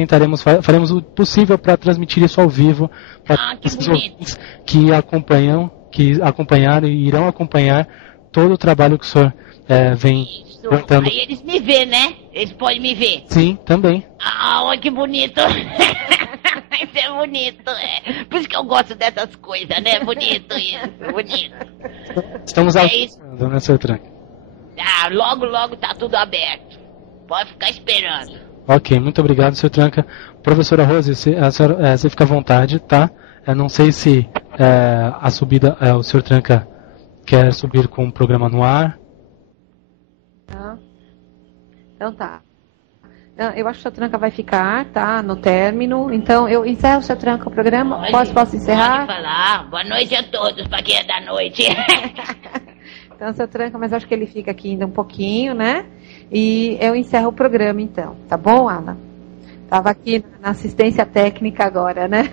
faremos o possível para transmitir isso ao vivo para que esses ouvintes que acompanharam e irão acompanhar todo o trabalho que o senhor vem contando. Aí eles me vêem, né? Eles podem me ver. Sim, também. Olha que bonito. Isso é bonito, Por isso que eu gosto dessas coisas, né? Bonito isso, bonito. Estamos aguardando, né, Sr. Tranca? Logo tá tudo aberto. Pode ficar esperando. Ok, muito obrigado, Sr. Tranca. Professora Rose, você fica à vontade, tá? Eu não sei se a subida, o Sr. Tranca quer subir com o programa no ar. Então tá. Eu acho que o Sr. Tranca vai ficar, tá? No término. Então eu encerro, Sr. Tranca, o programa. Posso encerrar? Pode falar. Boa noite a todos, para quem é da noite. Então, Sr. Tranca, mas acho que ele fica aqui ainda um pouquinho, né? E eu encerro o programa, então. Tá bom, Alan? Estava aqui na assistência técnica agora, né?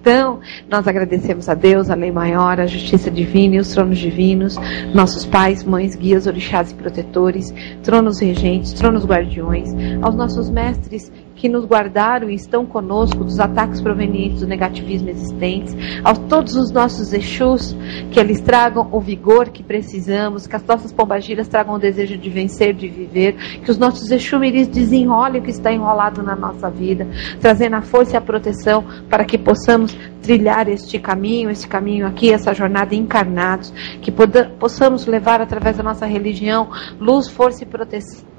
Então, nós agradecemos a Deus, a lei maior, a justiça divina e os tronos divinos, nossos pais, mães, guias, orixás e protetores, tronos regentes, tronos guardiões, aos nossos mestres que nos guardaram e estão conosco dos ataques provenientes do negativismo existentes, a todos os nossos Exus, que eles tragam o vigor que precisamos, que as nossas pombagiras tragam o desejo de vencer, de viver, que os nossos Exumiris desenrolem o que está enrolado na nossa vida, trazendo a força e a proteção para que possamos trilhar este caminho aqui, essa jornada encarnados, que possamos levar através da nossa religião luz, força e proteção,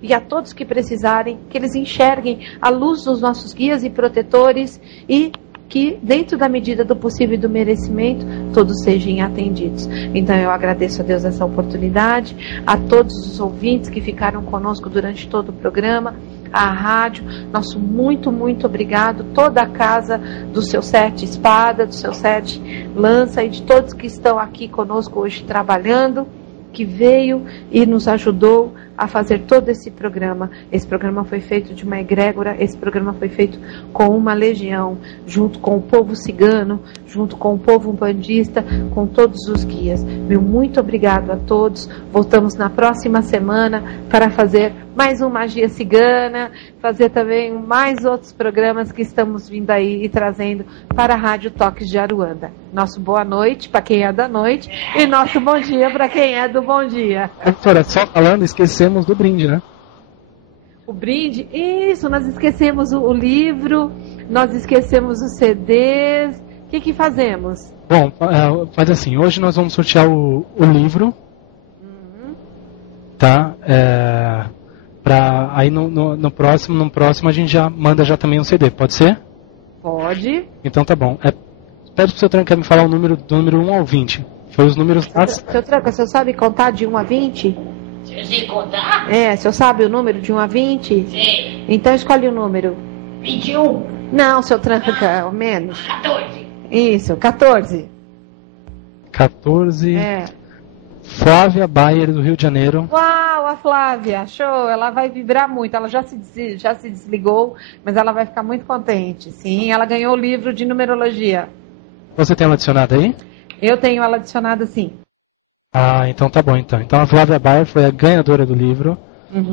e a todos que precisarem, que eles enxerguem a luz dos nossos guias e protetores e que, dentro da medida do possível e do merecimento, todos sejam atendidos. Então eu agradeço a Deus essa oportunidade, a todos os ouvintes que ficaram conosco durante todo o programa, a rádio, nosso muito, muito obrigado, toda a casa do seu Sete Espada, do seu Sete Lança e de todos que estão aqui conosco hoje trabalhando, que veio e nos ajudou a fazer todo esse programa. Esse programa foi feito de uma egrégora, esse programa foi feito com uma legião, junto com o povo cigano, junto com o povo umbandista, com todos os guias. Meu muito obrigado a todos. Voltamos na próxima semana para fazer mais uma Magia Cigana, fazer também mais outros programas que estamos vindo aí e trazendo para a Rádio Toques de Aruanda. Nosso boa noite para quem é da noite e nosso bom dia para quem é do bom dia. Doutora, só falando, esquecemos do brinde, né? O brinde, isso, nós esquecemos o livro, nós esquecemos os CDs. O que fazemos? Bom, faz assim, hoje nós vamos sortear o livro, tá? Aí no próximo a gente já manda também um CD, pode ser? Pode. Então tá bom. Pede pro seu Tranca me falar do número 1 ao 20. Foi os números... Seu Tranca, você sabe contar de 1 a 20? Eu sei contar? O senhor sabe o número de 1 a 20? Sim. Então escolhe o número. 21. Não, seu Tranca, ao menos. 14. Isso, 14. 14. Flávia Bayer, do Rio de Janeiro. Uau, a Flávia, show, ela vai vibrar muito, ela já se desligou, mas ela vai ficar muito contente, sim, ela ganhou o livro de numerologia. Você tem ela adicionada aí? Eu tenho ela adicionada, sim. Então tá bom, então. Então a Flávia Bayer foi a ganhadora do livro,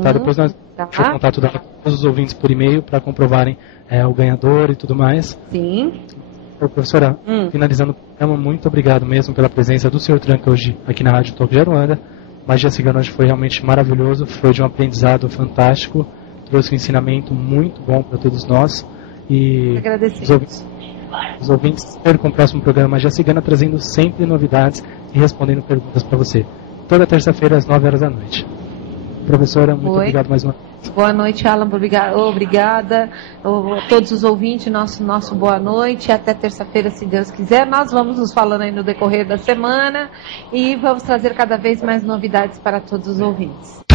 tá? Depois nós vamos o contato dela com todos os ouvintes por e-mail para comprovarem o ganhador e tudo mais. Sim. Professora, finalizando o programa, muito obrigado mesmo pela presença do Sr. Tranca hoje aqui na Rádio Toques de Aruanda. Magia Cigana hoje foi realmente maravilhoso, foi de um aprendizado fantástico, trouxe um ensinamento muito bom para todos nós. E os ouvintes percam o próximo programa Magia Cigana, trazendo sempre novidades e respondendo perguntas para você. Toda terça-feira às 9 horas da noite. Professora, muito obrigado mais uma vez. Boa noite, Alan. Obrigada. A todos os ouvintes, nosso boa noite. Até terça-feira, se Deus quiser. Nós vamos nos falando aí no decorrer da semana e vamos trazer cada vez mais novidades para todos os ouvintes.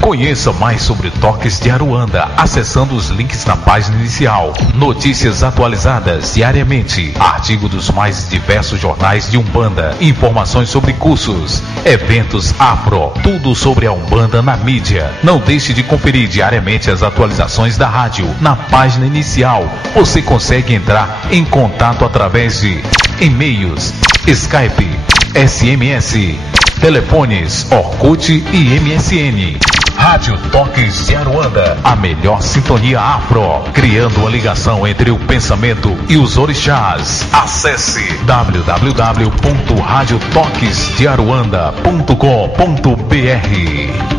Conheça mais sobre Toques de Aruanda, acessando os links na página inicial. Notícias atualizadas diariamente, artigo dos mais diversos jornais de Umbanda, informações sobre cursos, eventos afro, tudo sobre a Umbanda na mídia. Não deixe de conferir diariamente as atualizações da rádio na página inicial. Você consegue entrar em contato através de e-mails, Skype, SMS, telefones, Orkut e MSN. Rádio Toques de Aruanda, a melhor sintonia afro, criando uma ligação entre o pensamento e os orixás. Acesse www.radiotoquesdearuanda.com.br.